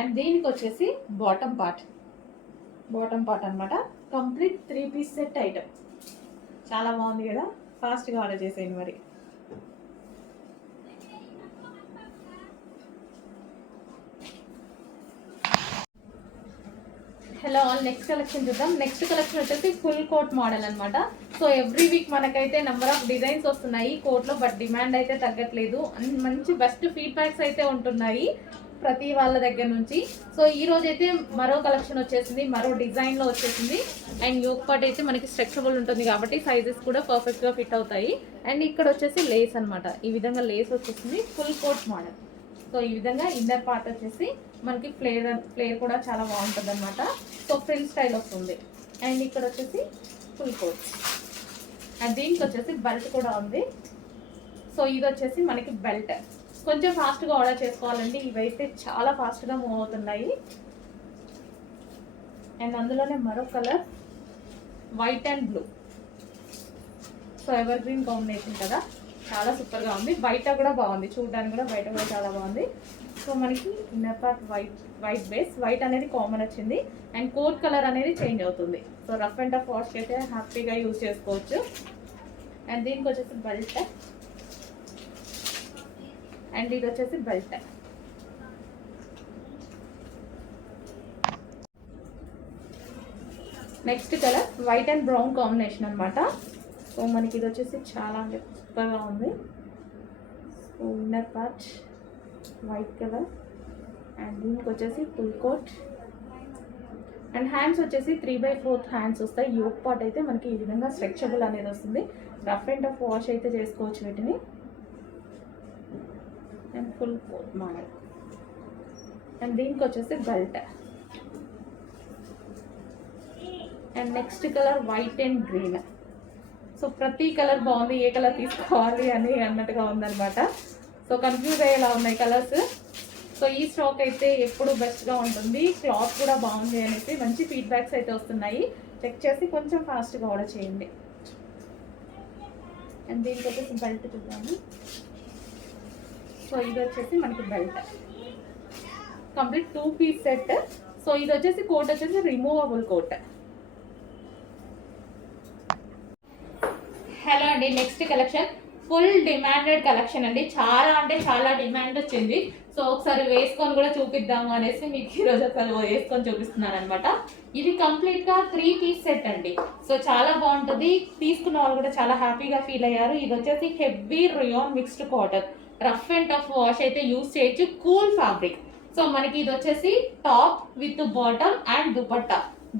అండ్ దీనికి వచ్చేసి బాటమ్ పార్ట్ అనమాట. Complete 3 piece set item. చాలా బాగుంది కదా, ఫాస్ట్గా ఆర్డర్ చేసేయండి మరి. హలో ఆల్, నెక్స్ట్ కలెక్షన్ చూద్దాం. నెక్స్ట్ కలెక్షన్ వచ్చేసి ఫుల్ కోట్ మోడల్ అనమాట. సో ఎవ్రీ వీక్ మనకైతే నెంబర్ ఆఫ్ డిజైన్స్ వస్తున్నాయి కోట్లో, బట్ డిమాండ్ అయితే తగ్గట్లేదు. మంచి బెస్ట్ ఫీడ్బ్యాక్స్ అయితే ఉంటున్నాయి ప్రతి వాళ్ళ దగ్గర నుంచి. సో ఈ రోజు అయితే మరో కలెక్షన్ వచ్చేసింది, మరో డిజైన్లో వచ్చేసింది. అండ్ యోక్ పార్ట్ అయితే మనకి స్ట్రెచబుల్ ఉంటుంది కాబట్టి సైజెస్ కూడా పర్ఫెక్ట్గా ఫిట్ అవుతాయి. అండ్ ఇక్కడ వచ్చేసి లేస్ అనమాట, ఈ విధంగా లేస్ వచ్చేసింది. Full coat model. సో ఈ విధంగా ఇన్నర్ పార్ట్ వచ్చేసి మనకి ఫ్లేర్ కూడా చాలా బాగుంటుంది అనమాట. సో ఫ్రిల్ స్టైల్ వస్తుంది. అండ్ ఇక్కడ వచ్చేసి ఫుల్ కోట్. అండ్ దీనికి వచ్చేసి బెల్ట్ కూడా ఉంది. సో ఇది వచ్చేసి మనకి బెల్ట్. కొంచెం ఫాస్ట్గా ఆర్డర్ చేసుకోవాలండి, ఇవైతే చాలా ఫాస్ట్గా మూవ్ అవుతున్నాయి. అండ్ అందులోనే మరో colour white and blue. So ever green combination కదా, చాలా సూపర్గా ఉంది. బయట కూడా బాగుంది, చూడడానికి కూడా బయట కూడా చాలా బాగుంది. సో మనకి inner part white base, white అనేది కామన్ వచ్చింది. అండ్ కోట్ కలర్ అనేది చేంజ్ అవుతుంది. So rough and tough wash అయితే హ్యాపీగా యూజ్ చేసుకోవచ్చు. అండ్ దీనికి వచ్చేసి బెల్ట్. అండ్ ఇది వచ్చేసి belt. Next colour white and brown combination అనమాట. సో మనకి ఇది వచ్చేసి చాలా సూపర్గా ఉంది. So inner part white colour. And దీనికి వచ్చేసి ఫుల్ కోట్. అండ్ హ్యాండ్స్ వచ్చేసి 3/4 హ్యాండ్స్ వస్తాయి. యోక్ పార్ట్ అయితే మనకి ఈ విధంగా స్ట్రెచబుల్ అనేది వస్తుంది. రఫ్ అండ్ టఫ్ వాష్ అయితే చేసుకోవచ్చు వీటిని. And full coat model. And దీనికి వచ్చేసి belt. And next colour white and green. So ప్రతి కలర్ బాగుంది, ఏ కలర్ తీసుకోవాలి అని అన్నట్టుగా ఉందన్నమాట. సో కన్ఫ్యూజ్ అయ్యేలా ఉన్నాయి కలర్స్. సో ఈ స్టాక్ అయితే ఎప్పుడు బెస్ట్గా ఉంటుంది, క్లాత్ కూడా బాగుంది అనేసి మంచి ఫీడ్బ్యాక్స్ అయితే వస్తున్నాయి. చెక్ చేసి కొంచెం ఫాస్ట్గా ఆర్డర్ చేయండి. అండ్ దీనికి వచ్చేసి బెల్ట్ చూద్దాము. సో ఇది వచ్చేసి మనకి belt complete 2 piece set. So ఇది వచ్చేసి కోట్ వచ్చేసి రిమూవబుల్ కోట్. హలో అండి, next collection full demanded collection అండి. చాలా అంటే చాలా డిమాండ్ వచ్చింది. సో ఒకసారి వేసుకొని కూడా చూపిద్దాము అనేసి మీకు ఈరోజు అసలు వేసుకొని చూపిస్తున్నాను అనమాట. ఇది కంప్లీట్గా 3 పీస్ సెట్ అండి. సో చాలా బాగుంటుంది, తీసుకున్న వాళ్ళు కూడా చాలా హ్యాపీగా ఫీల్ అయ్యారు. ఇది వచ్చేసి heavy rayon mixed cotton, rough and tough wash అయితే యూస్ చేయొచ్చు, కూల్ ఫ్యాబ్రిక్. సో మనకి ఇది వచ్చేసి top with bottom and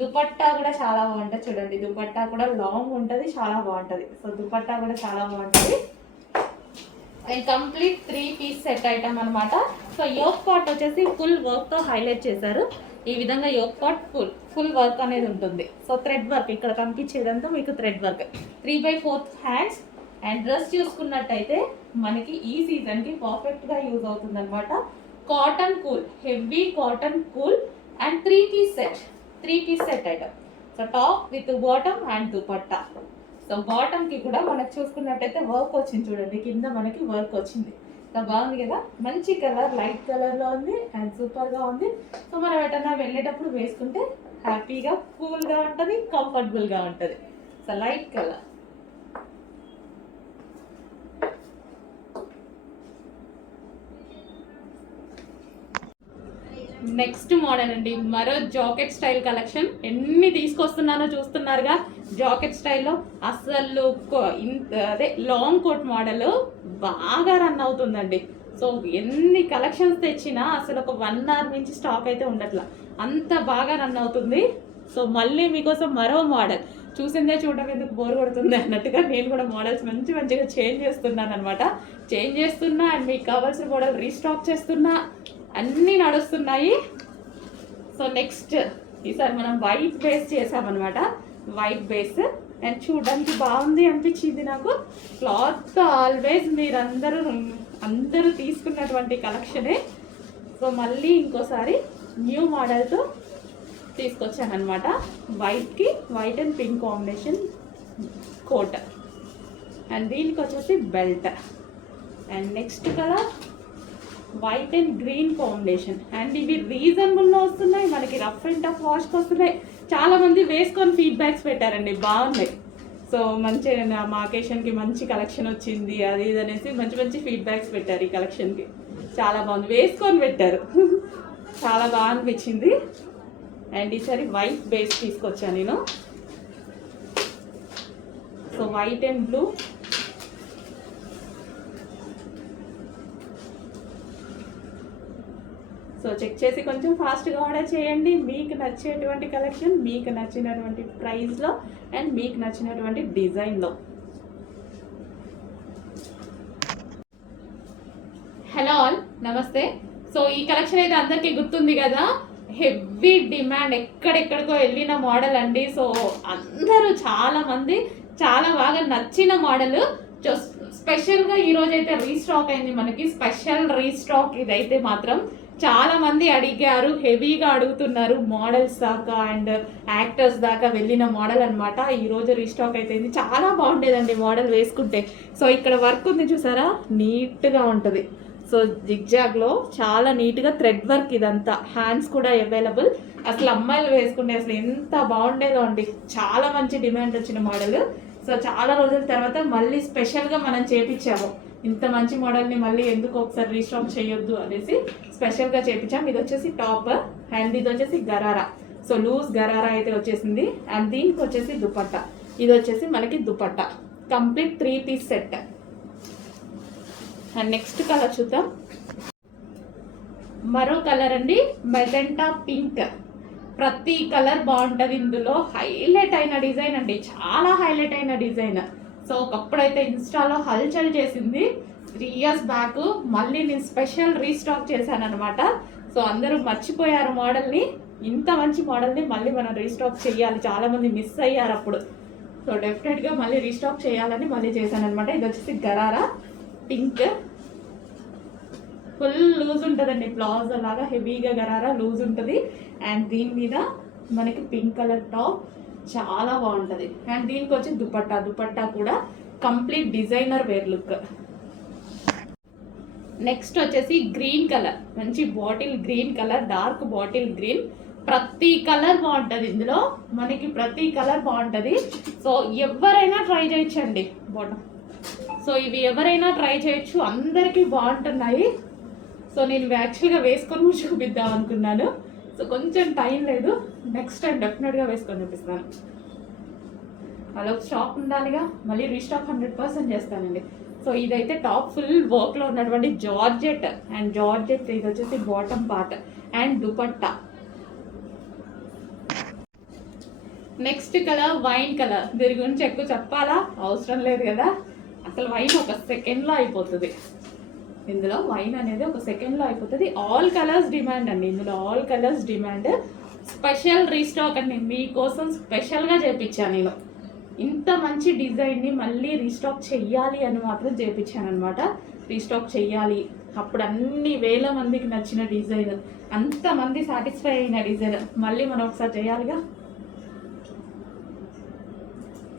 dupatta కూడా చాలా బాగుంటుంది. చూడండి, దుపట్టా కూడా లాంగ్ ఉంటుంది, చాలా బాగుంటుంది. సో దుపట్టా కూడా చాలా బాగుంటుంది. And complete 3 piece set item అనమాట. సో యోక్ పార్ట్ వచ్చేసి ఫుల్ వర్క్తో హైలైట్ చేశారు. ఈ విధంగా యోక్ పార్ట్ ఫుల్ వర్క్ అనేది ఉంటుంది. సో థ్రెడ్ వర్క్ ఇక్కడ కనిపించేదంతా మీకు thread work. 3/4 hands. And dress చూసుకున్నట్టయితే మనకి ఈ సీజన్కి పర్ఫెక్ట్గా యూజ్ అవుతుంది అనమాట. Cotton cool, heavy cotton cool. And 3 piece set item. So top with bottom and dupatta. So బాటమ్కి కూడా మనకు చూసుకున్నట్టయితే వర్క్ వచ్చింది, చూడండి కింద మనకి వర్క్ వచ్చింది. సో బాగుంది కదా, మంచి కలర్, లైట్ కలర్లో ఉంది అండ్ సూపర్గా ఉంది. సో మనం ఎటన్నా వెళ్ళేటప్పుడు వేసుకుంటే హ్యాపీగా కూల్గా ఉంటుంది, కంఫర్టబుల్గా ఉంటుంది. So light colour. Next model అండి, మరో జాకెట్ స్టైల్ కలెక్షన్. ఎన్ని తీసుకొస్తున్నానో చూస్తున్నారుగా. జాకెట్ స్టైల్లో అసలు అదే లాంగ్ కోట్ మోడల్ బాగా రన్ అవుతుందండి. సో ఎన్ని కలెక్షన్స్ తెచ్చినా అసలు ఒక 1 అవర్ నుంచి స్టాక్ అయితే ఉండట్లా, అంత బాగా రన్ అవుతుంది. సో మళ్ళీ మీకోసం మరో మోడల్ చూసిందే చూడడం ఎందుకు బోర్ కొడుతుంది అన్నట్టుగా నేను కూడా మోడల్స్ మంచిగా చేంజ్ చేస్తున్నాను అనమాట. చేంజ్ చేస్తున్నా అండ్ మీకు కావాల్సిన మోడల్ రీస్టాక్ చేస్తున్నా, అన్నీ నడుస్తున్నాయి. సో నెక్స్ట్ ఈసారి మనం వైట్ బేస్ చేసామన్నమాట. వైట్ బేస్ అండ్ చూడడానికి బాగుంది అనిపించింది నాకు. క్లాత్ ఆల్వేస్ అందరూ తీసుకున్నటువంటి కలెక్షనే. సో మళ్ళీ ఇంకోసారి న్యూ మోడల్తో తీసుకొచ్చాను అనమాట. White and pink combination coat and దీనికి వచ్చేసి belt and next colour white and green combination. And ఇవి రీజనబుల్లో వస్తున్నాయి, మనకి రఫ్ అండ్ టఫ్ వాష్కి వస్తున్నాయి. చాలామంది వేసుకొని ఫీడ్బ్యాక్స్ పెట్టారండి, బాగున్నాయి. సో మంచిగా మా అకేషన్కి మంచి కలెక్షన్ వచ్చింది అది ఇది అనేసి మంచి ఫీడ్బ్యాక్స్ పెట్టారు. ఈ కలెక్షన్కి చాలా బాగుంది, వేసుకొని పెట్టారు. చాలా బాగా అనిపించింది. అండ్ ఈసారి వైట్ బేస్ తీసుకొచ్చాను నేను. So white and blue. So check చేసి కొంచెం ఫాస్ట్గా ఆర్డర్ చేయండి. మీకు నచ్చేటువంటి కలెక్షన్, మీకు నచ్చినటువంటి ప్రైస్లో అండ్ మీకు నచ్చినటువంటి డిజైన్లో. హలో ఆల్, నమస్తే. సో ఈ కలెక్షన్ అయితే అందరికీ గుర్తుంది కదా, హెవీ డిమాండ్, ఎక్కడెక్కడికో వెళ్ళిన మోడల్ అండి. సో అందరూ చాలామంది చాలా బాగా నచ్చిన మోడల్. స్పెషల్గా ఈరోజు అయితే రీస్టాక్ అయింది మనకి, స్పెషల్ రీస్టాక్ ఇదైతే మాత్రం. చాలా మంది అడిగారు, హెవీగా అడుగుతున్నారు, మోడల్స్ దాకా అండ్ యాక్టర్స్ దాకా వెళ్ళిన మోడల్ అనమాట. ఈరోజు రీస్టాక్ అయితే చాలా బాగుండేదండి మోడల్ వేసుకుంటే. సో ఇక్కడ వర్క్ ఉంది చూసారా, నీట్గా ఉంటుంది. సో జిగ్జాగ్లో చాలా నీట్గా థ్రెడ్ వర్క్ ఇదంతా. హ్యాండ్స్ కూడా అవైలబుల్. అసలు అమ్మాయిలు వేసుకుంటే అసలు ఎంత బాగుండేదో అండి. చాలా మంచి డిమాండ్ వచ్చిన మోడల్. సో చాలా రోజుల తర్వాత మళ్ళీ స్పెషల్గా మనం చేపించాము. ఇంత మంచి మోడల్ని మళ్ళీ ఎందుకు ఒకసారి రీస్టాక్ చేయొద్దు అనేసి స్పెషల్గా చేపించాం. ఇది వచ్చేసి టాప్ అండ్ ఇది వచ్చేసి గరారా. సో లూజ్ గరారా అయితే వచ్చేసింది. అండ్ దీనికి వచ్చేసి దుపట్టా. ఇది వచ్చేసి మనకి dupatta complete 3 piece set. And next colour చూద్దాం. మరో కలర్ అండి, మెజెంటా పింక్. ప్రతి కలర్ బాగుంటుంది ఇందులో. హైలైట్ అయిన డిజైన్ అండి, చాలా హైలైట్ అయిన డిజైన్. సో ఒకప్పుడైతే ఇన్స్టాలో హల్చల్ చేసింది. 3 years బ్యాక్ మళ్ళీ నేను స్పెషల్ రీస్టాక్ చేశాను అనమాట. సో అందరూ మర్చిపోయారు మోడల్ని. ఇంత మంచి మోడల్ని మళ్ళీ మనం రీస్టాక్ చేయాలి, చాలామంది మిస్ అయ్యారు అప్పుడు. సో డెఫినెట్గా మళ్ళీ రీస్టాక్ చేయాలని మళ్ళీ చేశాను అనమాట. ఇది వచ్చేసి గరారా పింక్, ఫుల్ లూజ్ ఉంటుందండి, ప్లాజో లాగా హెవీగా గరారా లూజ్ ఉంటుంది. అండ్ దీని మీద మనకి పింక్ కలర్ టాప్ చాలా బాగుంటుంది. అండ్ దీనికి వచ్చి దుపట్టా కూడా complete designer wear look. Next వచ్చేసి గ్రీన్ కలర్, మంచి bottle green colour, dark bottle green. ప్రతి కలర్ బాగుంటుంది ఇందులో, మనకి ప్రతి కలర్ బాగుంటుంది. సో ఎవరైనా ట్రై చేయొచ్చండి బాటమ్. సో ఇవి ఎవరైనా ట్రై చేయొచ్చు, అందరికీ బాగుంటున్నాయి. సో నేను యాక్చువల్గా వేసుకొని చూపిద్దాం అనుకున్నాను. సో కొంచెం టైం లేదు, నెక్స్ట్ టైం డెఫినెట్గా వేసుకొని చూపిస్తాను. అలా స్టాక్ ఉండాలిగా, మళ్ళీ రీస్టాక్ 100% చేస్తానండి. సో ఇదైతే టాప్ ఫుల్ వర్క్లో ఉన్నటువంటి జార్జెట్. అండ్ జార్జెట్ ఇది వచ్చేసి bottom part and dupatta. Next colour wine colour. దీని గురించి ఎక్కువ చెప్పాలా, అవసరం లేదు కదా. అసలు వైన్ ఒక సెకండ్లో అయిపోతుంది. ఇందులో వైన్ అనేది ఒక సెకండ్లో అయిపోతుంది. ఆల్ కలర్స్ డిమాండ్ అండి, ఇందులో all colours demand. Special restock అండి, మీకోసం స్పెషల్గా చేయించాను నేను. ఇంత మంచి డిజైన్ని మళ్ళీ రీస్టాక్ చెయ్యాలి అని మాత్రం చేయించాను అనమాట. రీస్టాక్ చెయ్యాలి, అప్పుడు అన్ని వేల మందికి నచ్చిన డిజైన్, అంతమంది సాటిస్ఫై అయిన డిజైన్ మళ్ళీ మనం ఒకసారి చేయాలిగా.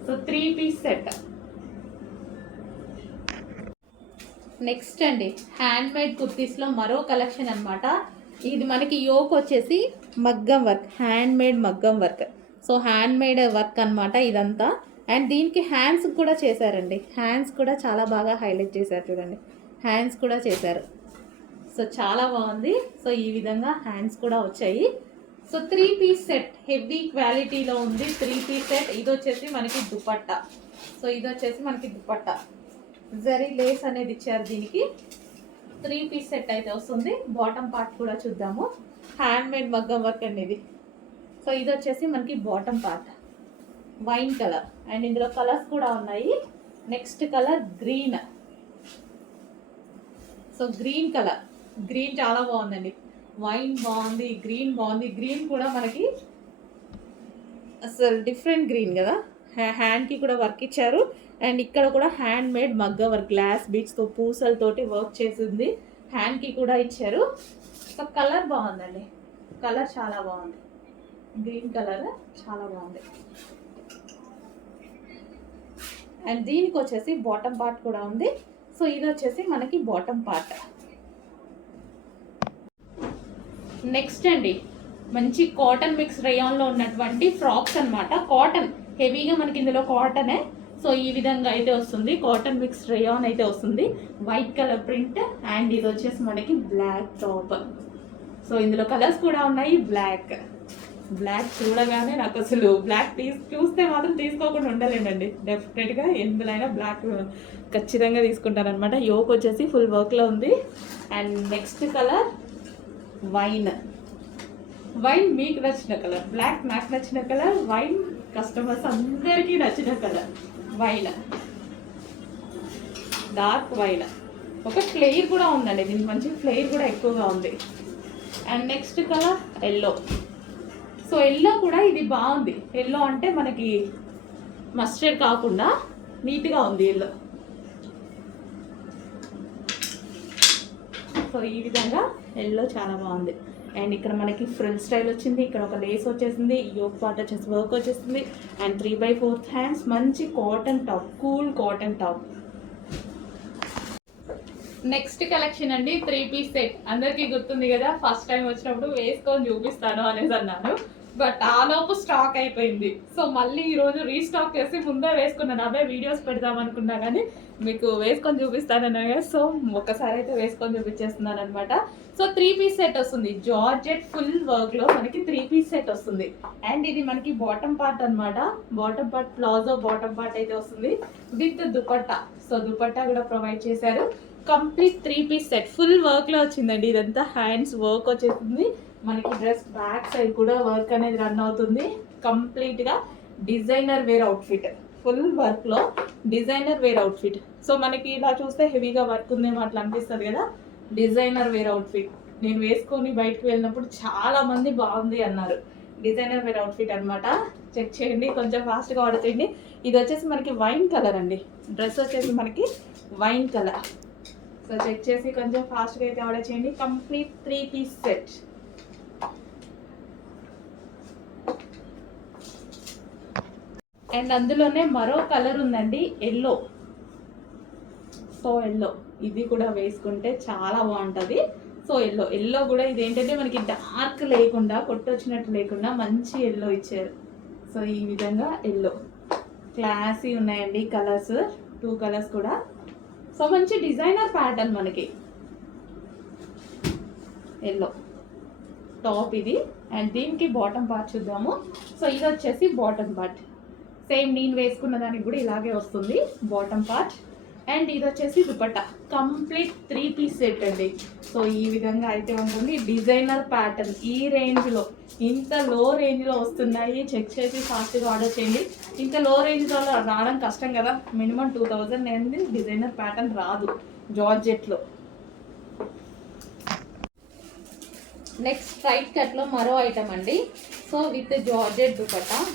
So 3 piece set. నెక్స్ట్ అండి, హ్యాండ్ మేడ్ కుర్తీస్లో మరో కలెక్షన్ అనమాట. ఇది మనకి యోక్ వచ్చేసి మగ్గం వర్క్, హ్యాండ్ మేడ్ మగ్గం work. So hand made work అనమాట ఇదంతా. అండ్ దీనికి హ్యాండ్స్ కూడా చేశారండి, హ్యాండ్స్ కూడా చాలా బాగా హైలైట్ చేశారు చూడండి, హ్యాండ్స్ కూడా చేశారు. సో చాలా బాగుంది. సో ఈ విధంగా హ్యాండ్స్ కూడా వచ్చాయి. సో 3 పీస్ సెట్, హెవీ క్వాలిటీలో ఉంది 3 పీస్ సెట్. ఇది వచ్చేసి మనకి దుపట్టా. సో ఇది వచ్చేసి మనకి దుపట్టా, జరీ లేస్ అనేది ఇచ్చారు దీనికి. 3 పీస్ సెట్ అయితే వస్తుంది. బాటమ్ పార్ట్ కూడా చూద్దాము. హ్యాండ్ మేడ్ మగ్గం వర్క్ అండి ఇది. సో ఇది వచ్చేసి మనకి bottom part. Wine colour and ఇందులో కలర్స్ కూడా ఉన్నాయి. Next colour green. So green colour, green చాలా బాగుందండి. వైన్ బాగుంది, గ్రీన్ బాగుంది. గ్రీన్ కూడా మనకి అసలు డిఫరెంట్ గ్రీన్ కదా. హ్యాండ్కి కూడా వర్క్ ఇచ్చారు అండ్ ఇక్కడ కూడా హ్యాండ్ మేడ్ మగ్గ వర్క్, గ్లాస్ బీడ్స్తో పూసలతోటి వర్క్ చేసింది. హ్యాండ్కి కూడా ఇచ్చారు. సో కలర్ బాగుందండి, కలర్ చాలా బాగుంది. గ్రీన్ కలర్ చాలా బాగుంది. అండ్ దీనికి వచ్చేసి బాటమ్ పార్ట్ కూడా ఉంది. సో ఇది వచ్చేసి మనకి బాటమ్ పార్ట్. నెక్స్ట్ అండి మంచి కాటన్ మిక్స్ రేయాన్లో ఉన్నటువంటి ఫ్రాక్స్ అన్నమాట. కాటన్ హెవీగా మనకి ఇందులో కాటనే. సో ఈ విధంగా అయితే వస్తుంది, కాటన్ మిక్స్ రేయాన్ అయితే వస్తుంది. వైట్ కలర్ ప్రింట్ అండ్ ఇది వచ్చేసి మనకి బ్లాక్ టాప్. సో ఇందులో కలర్స్ కూడా ఉన్నాయి. బ్లాక్ చూడగానే నాకు అసలు బ్లాక్ చూస్తే మాత్రం తీసుకోకుండా ఉండలేనండి. డెఫినెట్గా ఎందులోనైనా బ్లాక్ ఖచ్చితంగా తీసుకుంటాను అనమాట. యోక్ వచ్చేసి ఫుల్ వర్క్లో ఉంది. అండ్ నెక్స్ట్ కలర్ వైన్ మీకు నచ్చిన కలర్, బ్లాక్ నాకు నచ్చిన కలర్, వైన్ కస్టమర్స్ అందరికీ నచ్చిన కలర్ వైన్, డార్క్ వైన్. ఒక ఫ్లేర్ కూడా ఉందండి, దీనికి మంచి ఫ్లేర్ కూడా ఎక్కువగా ఉంది. And next colour yellow. So yellow కూడా ఇది బాగుంది. ఎల్లో అంటే మనకి మస్టర్డ్ కాకుండా నీట్గా ఉంది ఎల్లో. సో ఈ విధంగా ఎల్లో చాలా బాగుంది. అండ్ ఇక్కడ మనకి ఫ్రిల్ స్టైల్ వచ్చింది. ఇక్కడ ఒక లేస్ వచ్చేసింది, యోక్ పార్ట్ వచ్చేసి వర్క్ వచ్చేసింది. అండ్ 3/4 హ్యాండ్స్, మంచి cotton top, cool cotton top. Next collection అండి 3 పీస్ సెట్. అందరికీ గుర్తుంది కదా, ఫస్ట్ టైం వచ్చినప్పుడు వేసుకొని చూపిస్తాను అనేసి అన్నాను. బట్ ఆలోపు స్టాక్ అయిపోయింది. సో మళ్ళీ ఈరోజు రీస్టాక్ చేసి ముందే వేసుకున్నాను. అవే వీడియోస్ పెడదాం అనుకున్నా కానీ మీకు వేసుకొని చూపిస్తానన్నా కదా. సో ఒక్కసారి అయితే వేసుకొని చూపించేస్తున్నాను అనమాట. సో 3 పీస్ సెట్ వస్తుంది. జార్జెట్ ఫుల్ వర్క్లో మనకి 3 పీస్ సెట్ వస్తుంది. అండ్ ఇది మనకి బాటమ్ పార్ట్ అనమాట. Bottom part palazzo bottom part అయితే వస్తుంది విత్ దుపట్టా. సో దుపట్టా కూడా ప్రొవైడ్ చేశారు. కంప్లీట్ 3 పీస్ సెట్ ఫుల్ వర్క్లో వచ్చిందండి. ఇదంతా హ్యాండ్స్ వర్క్ వచ్చేసింది. మనకి డ్రెస్ బ్యాక్ సైడ్ కూడా వర్క్ అనేది రన్ అవుతుంది. కంప్లీట్గా డిజైనర్ వేర్ అవుట్ఫిట్, ఫుల్ వర్క్లో డిజైనర్ వేర్ అవుట్ఫిట్. సో మనకి ఇలా చూస్తే హెవీగా వర్క్ ఉందేమో అట్లా అనిపిస్తుంది కదా. డిజైనర్ వేర్ అవుట్ఫిట్ నేను వేసుకొని బయటకు వెళ్ళినప్పుడు చాలా మంది బాగుంది అన్నారు. డిజైనర్ వేర్ అవుట్ఫిట్ అనమాట. చెక్ చేయండి, కొంచెం ఫాస్ట్గా ఆర్డర్ చేయండి. ఇది వచ్చేసి మనకి వైన్ కలర్ అండి. డ్రెస్ వచ్చేసి మనకి వైన్ కలర్. సో చెక్ చేసి కొంచెం ఫాస్ట్గా అయితే ఆర్డర్ చేయండి. Complete 3 piece set. అండ్ అందులోనే మరో కలర్ ఉందండి, ఎల్లో. సో ఎల్లో ఇది కూడా వేసుకుంటే చాలా బాగుంటుంది. సో ఎల్లో కూడా ఇదేంటంటే మనకి డార్క్ లేకుండా, కొట్టొచ్చినట్టు లేకుండా మంచి ఎల్లో ఇచ్చారు. సో ఈ విధంగా ఎల్లో క్లాసీ ఉన్నాయండి కలర్స్, 2 కలర్స్ కూడా. సో మంచి డిజైనర్ ప్యాటర్న్ మనకి ఎల్లో టాప్ ఇది. అండ్ దీనికి బాటమ్ పార్ట్ చూద్దాము. సో ఇది వచ్చేసి బాటమ్ పార్ట్. సేమ్ నేను వేసుకున్న దానికి కూడా ఇలాగే వస్తుంది బాటమ్ పార్ట్. అండ్ ఇది వచ్చేసి దుపట్టా. కంప్లీట్ 3 పీస్ సెట్ అండి. సో ఈ విధంగా అయితే ఉంటుంది. డిజైనర్ ప్యాటర్న్ ఈ రేంజ్లో, ఇంత లో రేంజ్లో వస్తున్నాయి. చెక్ చేసి ఫాస్ట్గా ఆర్డర్ చేయండి. ఇంత లో రేంజ్లో రావడం కష్టం కదా. మినిమం 2000 అనేది డిజైనర్ ప్యాటర్న్ రాదు జార్జెట్లో. నెక్స్ట్ స్ట్రైట్ కట్లో మరో ఐటమ్ అండి. సో విత్ జార్జెట్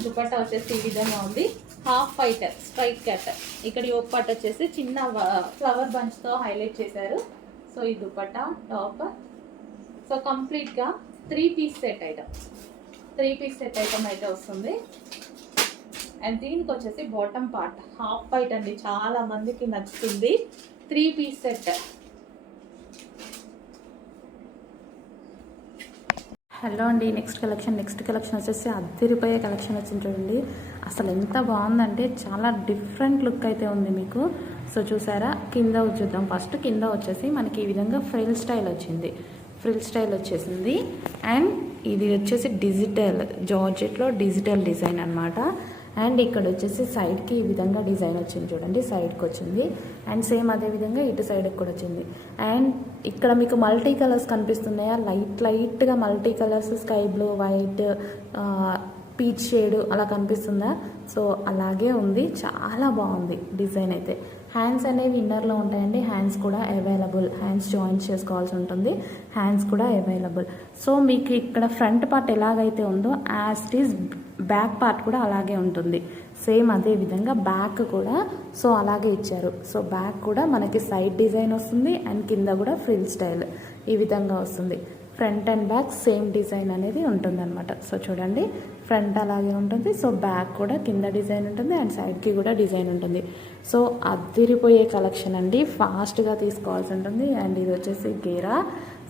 దుపట్టా వచ్చేసి ఈ విధంగా ఉంది. Half white straight cut. ఇక్కడ యోక్ పార్ట్ వచ్చేసి చిన్న ఫ్లవర్ బంచ్తో హైలైట్ చేశారు. సో ఈ దుపట్టా టాప్. సో కంప్లీట్గా 3 piece set item, 3 piece set item అయితే వస్తుంది. అండ్ దీనికి వచ్చేసి బాటమ్ పార్ట్ హాఫ్ వైట్ అండి, చాలా మందికి నచ్చుతుంది. 3 పీస్ సెట్. హలో అండి, నెక్స్ట్ కలెక్షన్ వచ్చేసి అద్దరిపోయే కలెక్షన్ వచ్చింది చూడండి. అసలు ఎంత బాగుందంటే చాలా డిఫరెంట్ లుక్ అయితే ఉంది మీకు. సో చూసారా, కింద చూద్దాం. ఫస్ట్ కింద వచ్చేసి మనకి ఈ విధంగా ఫ్రిల్ స్టైల్ వచ్చేసింది. అండ్ ఇది వచ్చేసి డిజిటల్ జార్జెట్లో డిజిటల్ డిజైన్ అనమాట. అండ్ ఇక్కడ వచ్చేసి సైడ్కి ఈ విధంగా డిజైన్ వచ్చింది చూడండి, సైడ్కి వచ్చింది. అండ్ సేమ్ అదేవిధంగా ఇటు సైడ్కి కూడా వచ్చింది. అండ్ ఇక్కడ మీకు మల్టీ కలర్స్ కనిపిస్తున్నాయా, లైట్గా multi colours, sky blue, white, peach shade అలా కనిపిస్తుందా? సో అలాగే ఉంది, చాలా బాగుంది డిజైన్ అయితే. హ్యాండ్స్ అనేవి ఇన్నర్లో ఉంటాయండి, హ్యాండ్స్ కూడా అవైలబుల్, హ్యాండ్స్ జాయిన్ చేసుకోవాల్సి ఉంటుంది, హ్యాండ్స్ కూడా అవైలబుల్. సో మీకు ఇక్కడ ఫ్రంట్ పార్ట్ ఎలాగైతే ఉందో as it is back part కూడా అలాగే ఉంటుంది, సేమ్ అదే విధంగా బ్యాక్ కూడా సో అలాగే ఇచ్చారు. సో బ్యాక్ కూడా మనకి సైడ్ డిజైన్ వస్తుంది అండ్ కింద కూడా ఫ్రిల్ స్టైల్ ఈ విధంగా వస్తుంది. Front and back same design అనేది ఉంటుందన్నమాట. సో చూడండి, ఫ్రంట్ అలాగే ఉంటుంది, సో బ్యాక్ కూడా కింద డిజైన్ ఉంటుంది అండ్ సైడ్కి కూడా డిజైన్ ఉంటుంది. సో అదిరిపోయే కలెక్షన్ అండి, ఫాస్ట్గా తీసుకోవాల్సి ఉంటుంది. అండ్ ఇది వచ్చేసి గేరా,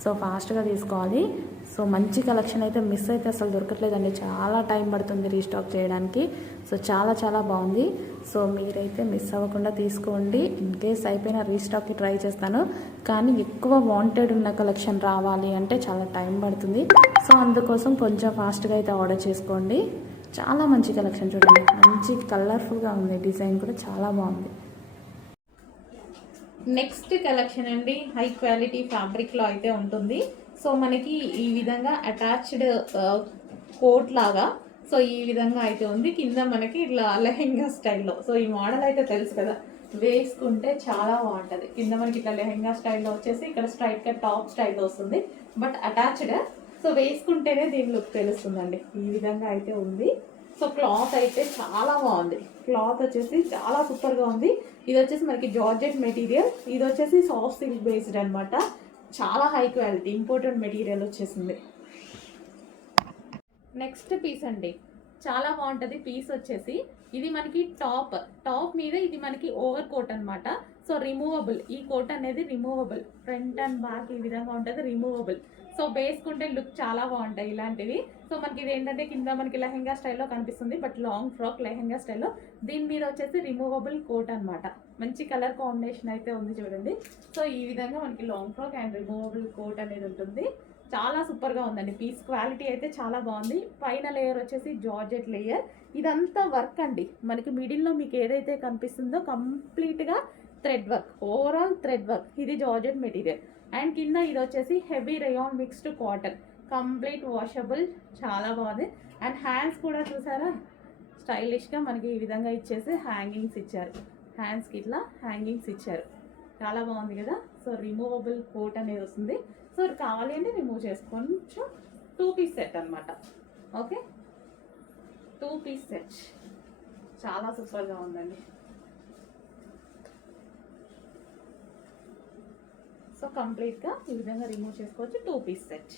సో ఫాస్ట్గా తీసుకోవాలి. సో మంచి కలెక్షన్ అయితే మిస్ అయితే అసలు దొరకట్లేదండి, చాలా టైం పడుతుంది రీస్టాక్ చేయడానికి. సో చాలా చాలా బాగుంది. సో మీరైతే మిస్ అవ్వకుండా తీసుకోండి. ఇన్ కేస్ అయిపోయినా రీస్టాక్కి ట్రై చేస్తాను, కానీ ఎక్కువ వాంటెడ్ ఉన్న కలెక్షన్ రావాలి అంటే చాలా టైం పడుతుంది. సో అందుకోసం కొంచెం ఫాస్ట్గా అయితే ఆర్డర్ చేసుకోండి. చాలా మంచి కలెక్షన్ చూడండి, మంచి కలర్ఫుల్గా ఉంది, డిజైన్ కూడా చాలా బాగుంది. నెక్స్ట్ కలెక్షన్ అండి, హై క్వాలిటీ ఫ్యాబ్రిక్లో అయితే ఉంటుంది. సో మనకి ఈ విధంగా అటాచ్డ్ కోట్ లాగా సో ఈ విధంగా అయితే ఉంది. కింద మనకి ఇట్లా లెహెంగా స్టైల్లో, సో ఈ మోడల్ అయితే తెలుసు కదా, వేసుకుంటే చాలా బాగుంటుంది. కింద మనకి ఇట్లా లెహెంగా స్టైల్లో వచ్చేసి ఇక్కడ స్ట్రైట్ కట్ టాప్ స్టైల్లో వస్తుంది, బట్ అటాచ్డ్. సో వేసుకుంటేనే దీని లుక్ తెలుస్తుందండి. ఈ విధంగా అయితే ఉంది. సో క్లాత్ అయితే చాలా బాగుంది, క్లాత్ వచ్చేసి చాలా సూపర్గా ఉంది. ఇది వచ్చేసి మనకి జార్జెట్ మెటీరియల్, ఇది వచ్చేసి సాఫ్ట్ సిల్క్ బేస్డ్ అనమాట, చాలా హై క్వాలిటీ ఇంపోర్టెడ్ మెటీరియల్ వచ్చేసింది. నెక్స్ట్ పీస్ అండి, చాలా బాగుంటుంది పీస్ వచ్చేసి. ఇది మనకి టాప్ మీద ఇది మనకి ఓవర్ కోట్ అనమాట. సో రిమూవబుల్, ఈ కోట్ అనేది రిమూవబుల్, ఫ్రంట్ అండ్ బ్యాక్ ఈ విధంగా ఉంటుంది, రిమూవబుల్. సో వేసుకుంటే లుక్ చాలా బాగుంటాయి ఇలాంటివి. సో మనకి ఇది ఏంటంటే కింద మనకి లెహెంగా స్టైల్లో కనిపిస్తుంది, బట్ లాంగ్ ఫ్రాక్ లెహెంగా స్టైల్లో. దీని మీద వచ్చేసి రిమూవబుల్ కోట్ అనమాట, మంచి కలర్ కాంబినేషన్ అయితే ఉంది చూడండి. సో ఈ విధంగా మనకి long frock and removable coat అనేది ఉంటుంది, చాలా సూపర్గా ఉందండి. పీస్ క్వాలిటీ అయితే చాలా బాగుంది. పైన లేయర్ వచ్చేసి జార్జెట్ లేయర్, ఇదంతా వర్క్ అండి. మనకి మిడిల్లో మీకు ఏదైతే కనిపిస్తుందో కంప్లీట్గా thread work, overall thread work. ఇది జార్జెట్ మెటీరియల్. అండ్ కింద ఇది వచ్చేసి heavy rayon mixed cotton, complete washable, చాలా బాగుంది. అండ్ హ్యాండ్స్ కూడా చూసారా, స్టైలిష్గా మనకి ఈ విధంగా ఇచ్చేసి హ్యాంగింగ్స్ ఇచ్చారు, హ్యాండ్స్కి ఇట్లా హ్యాంగింగ్స్ ఇచ్చారు, చాలా బాగుంది కదా. సో రిమూవబుల్ కోట్ అనేది వస్తుంది. సో కావాలి అంటే రిమూవ్ చేసుకోవచ్చు. 2 పీస్ సెట్ అనమాట. ఓకే, 2 పీస్ సెట్ చాలా సూపర్గా ఉందండి. సో కంప్లీట్గా ఈ విధంగా రిమూవ్ చేసుకోవచ్చు. 2 పీస్ సెట్.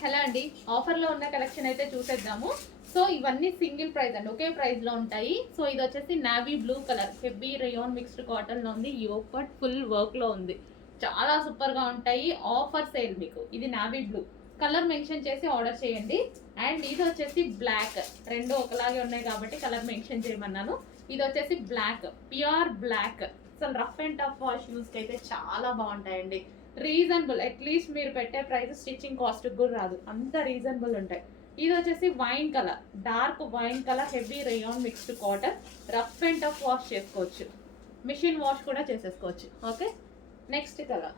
హలో అండి, ఆఫర్లో ఉన్న కలెక్షన్ అయితే చూసేద్దాము. సో ఇవన్నీ సింగిల్ ప్రైస్ అండి, ఒకే ప్రైస్లో ఉంటాయి. సో ఇది వచ్చేసి navy blue colour, heavy rayon mixed కాటన్లో ఉంది, యోగర్ట్ ఫుల్ వర్క్లో ఉంది, చాలా సూపర్గా ఉంటాయి. ఆఫర్ సేల్ మీకు. ఇది నావీ బ్లూ కలర్ మెన్షన్ చేసి ఆర్డర్ చేయండి. అండ్ ఇది వచ్చేసి బ్లాక్, రెండు ఒకలాగే ఉన్నాయి కాబట్టి కలర్ మెన్షన్ చేయమన్నాను. ఇది వచ్చేసి బ్లాక్, ప్యూర్ బ్లాక్. అసలు రఫ్ అండ్ టఫ్ వాష్ యూస్కి అయితే చాలా బాగుంటాయండి. రీజనబుల్, అట్లీస్ట్ మీరు పెట్టే ప్రైస్ స్టిచ్చింగ్ కాస్ట్ కూడా రాదు, అంత రీజనబుల్ ఉంటాయి. ఇది వచ్చేసి wine colour, dark wine colour, heavy rayon mixed cotton, rough and tough wash చేసుకోవచ్చు, మిషన్ వాష్ కూడా చేసేసుకోవచ్చు. Okay, next colour.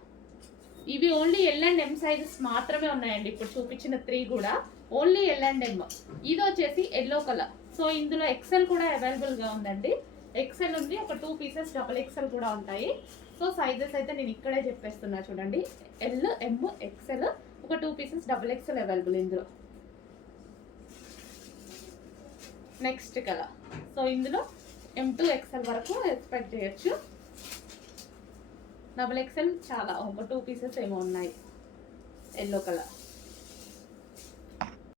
ఇవి only L and M sizes మాత్రమే ఉన్నాయండి, ఇప్పుడు చూపించిన 3 కూడా ఓన్లీ ఎల్ అండ్ ఎం. ఇది వచ్చేసి ఎల్లో కలర్. సో ఇందులో ఎక్సెల్ కూడా అవైలబుల్గా ఉందండి, ఎక్సెల్ ఉంది, ఒక 2 పీసెస్ డబుల్ ఎక్సెల్ కూడా ఉంటాయి. సో సైజెస్ అయితే నేను ఇక్కడే చెప్పేస్తున్నా చూడండి, ఎల్, ఎం, ఎక్సెల్, ఒక 2 పీసెస్ డబుల్ ఎక్సెల్ అవైలబుల్ ఇందులో. Next colour. సో ఇందులో M2 XL వరకు ఎక్స్పెక్ట్ చేయొచ్చు, డబుల్ ఎక్సెల్ చాలా, ఒక 2 పీసెస్ ఏమో ఉన్నాయి, ఎల్లో కలర్.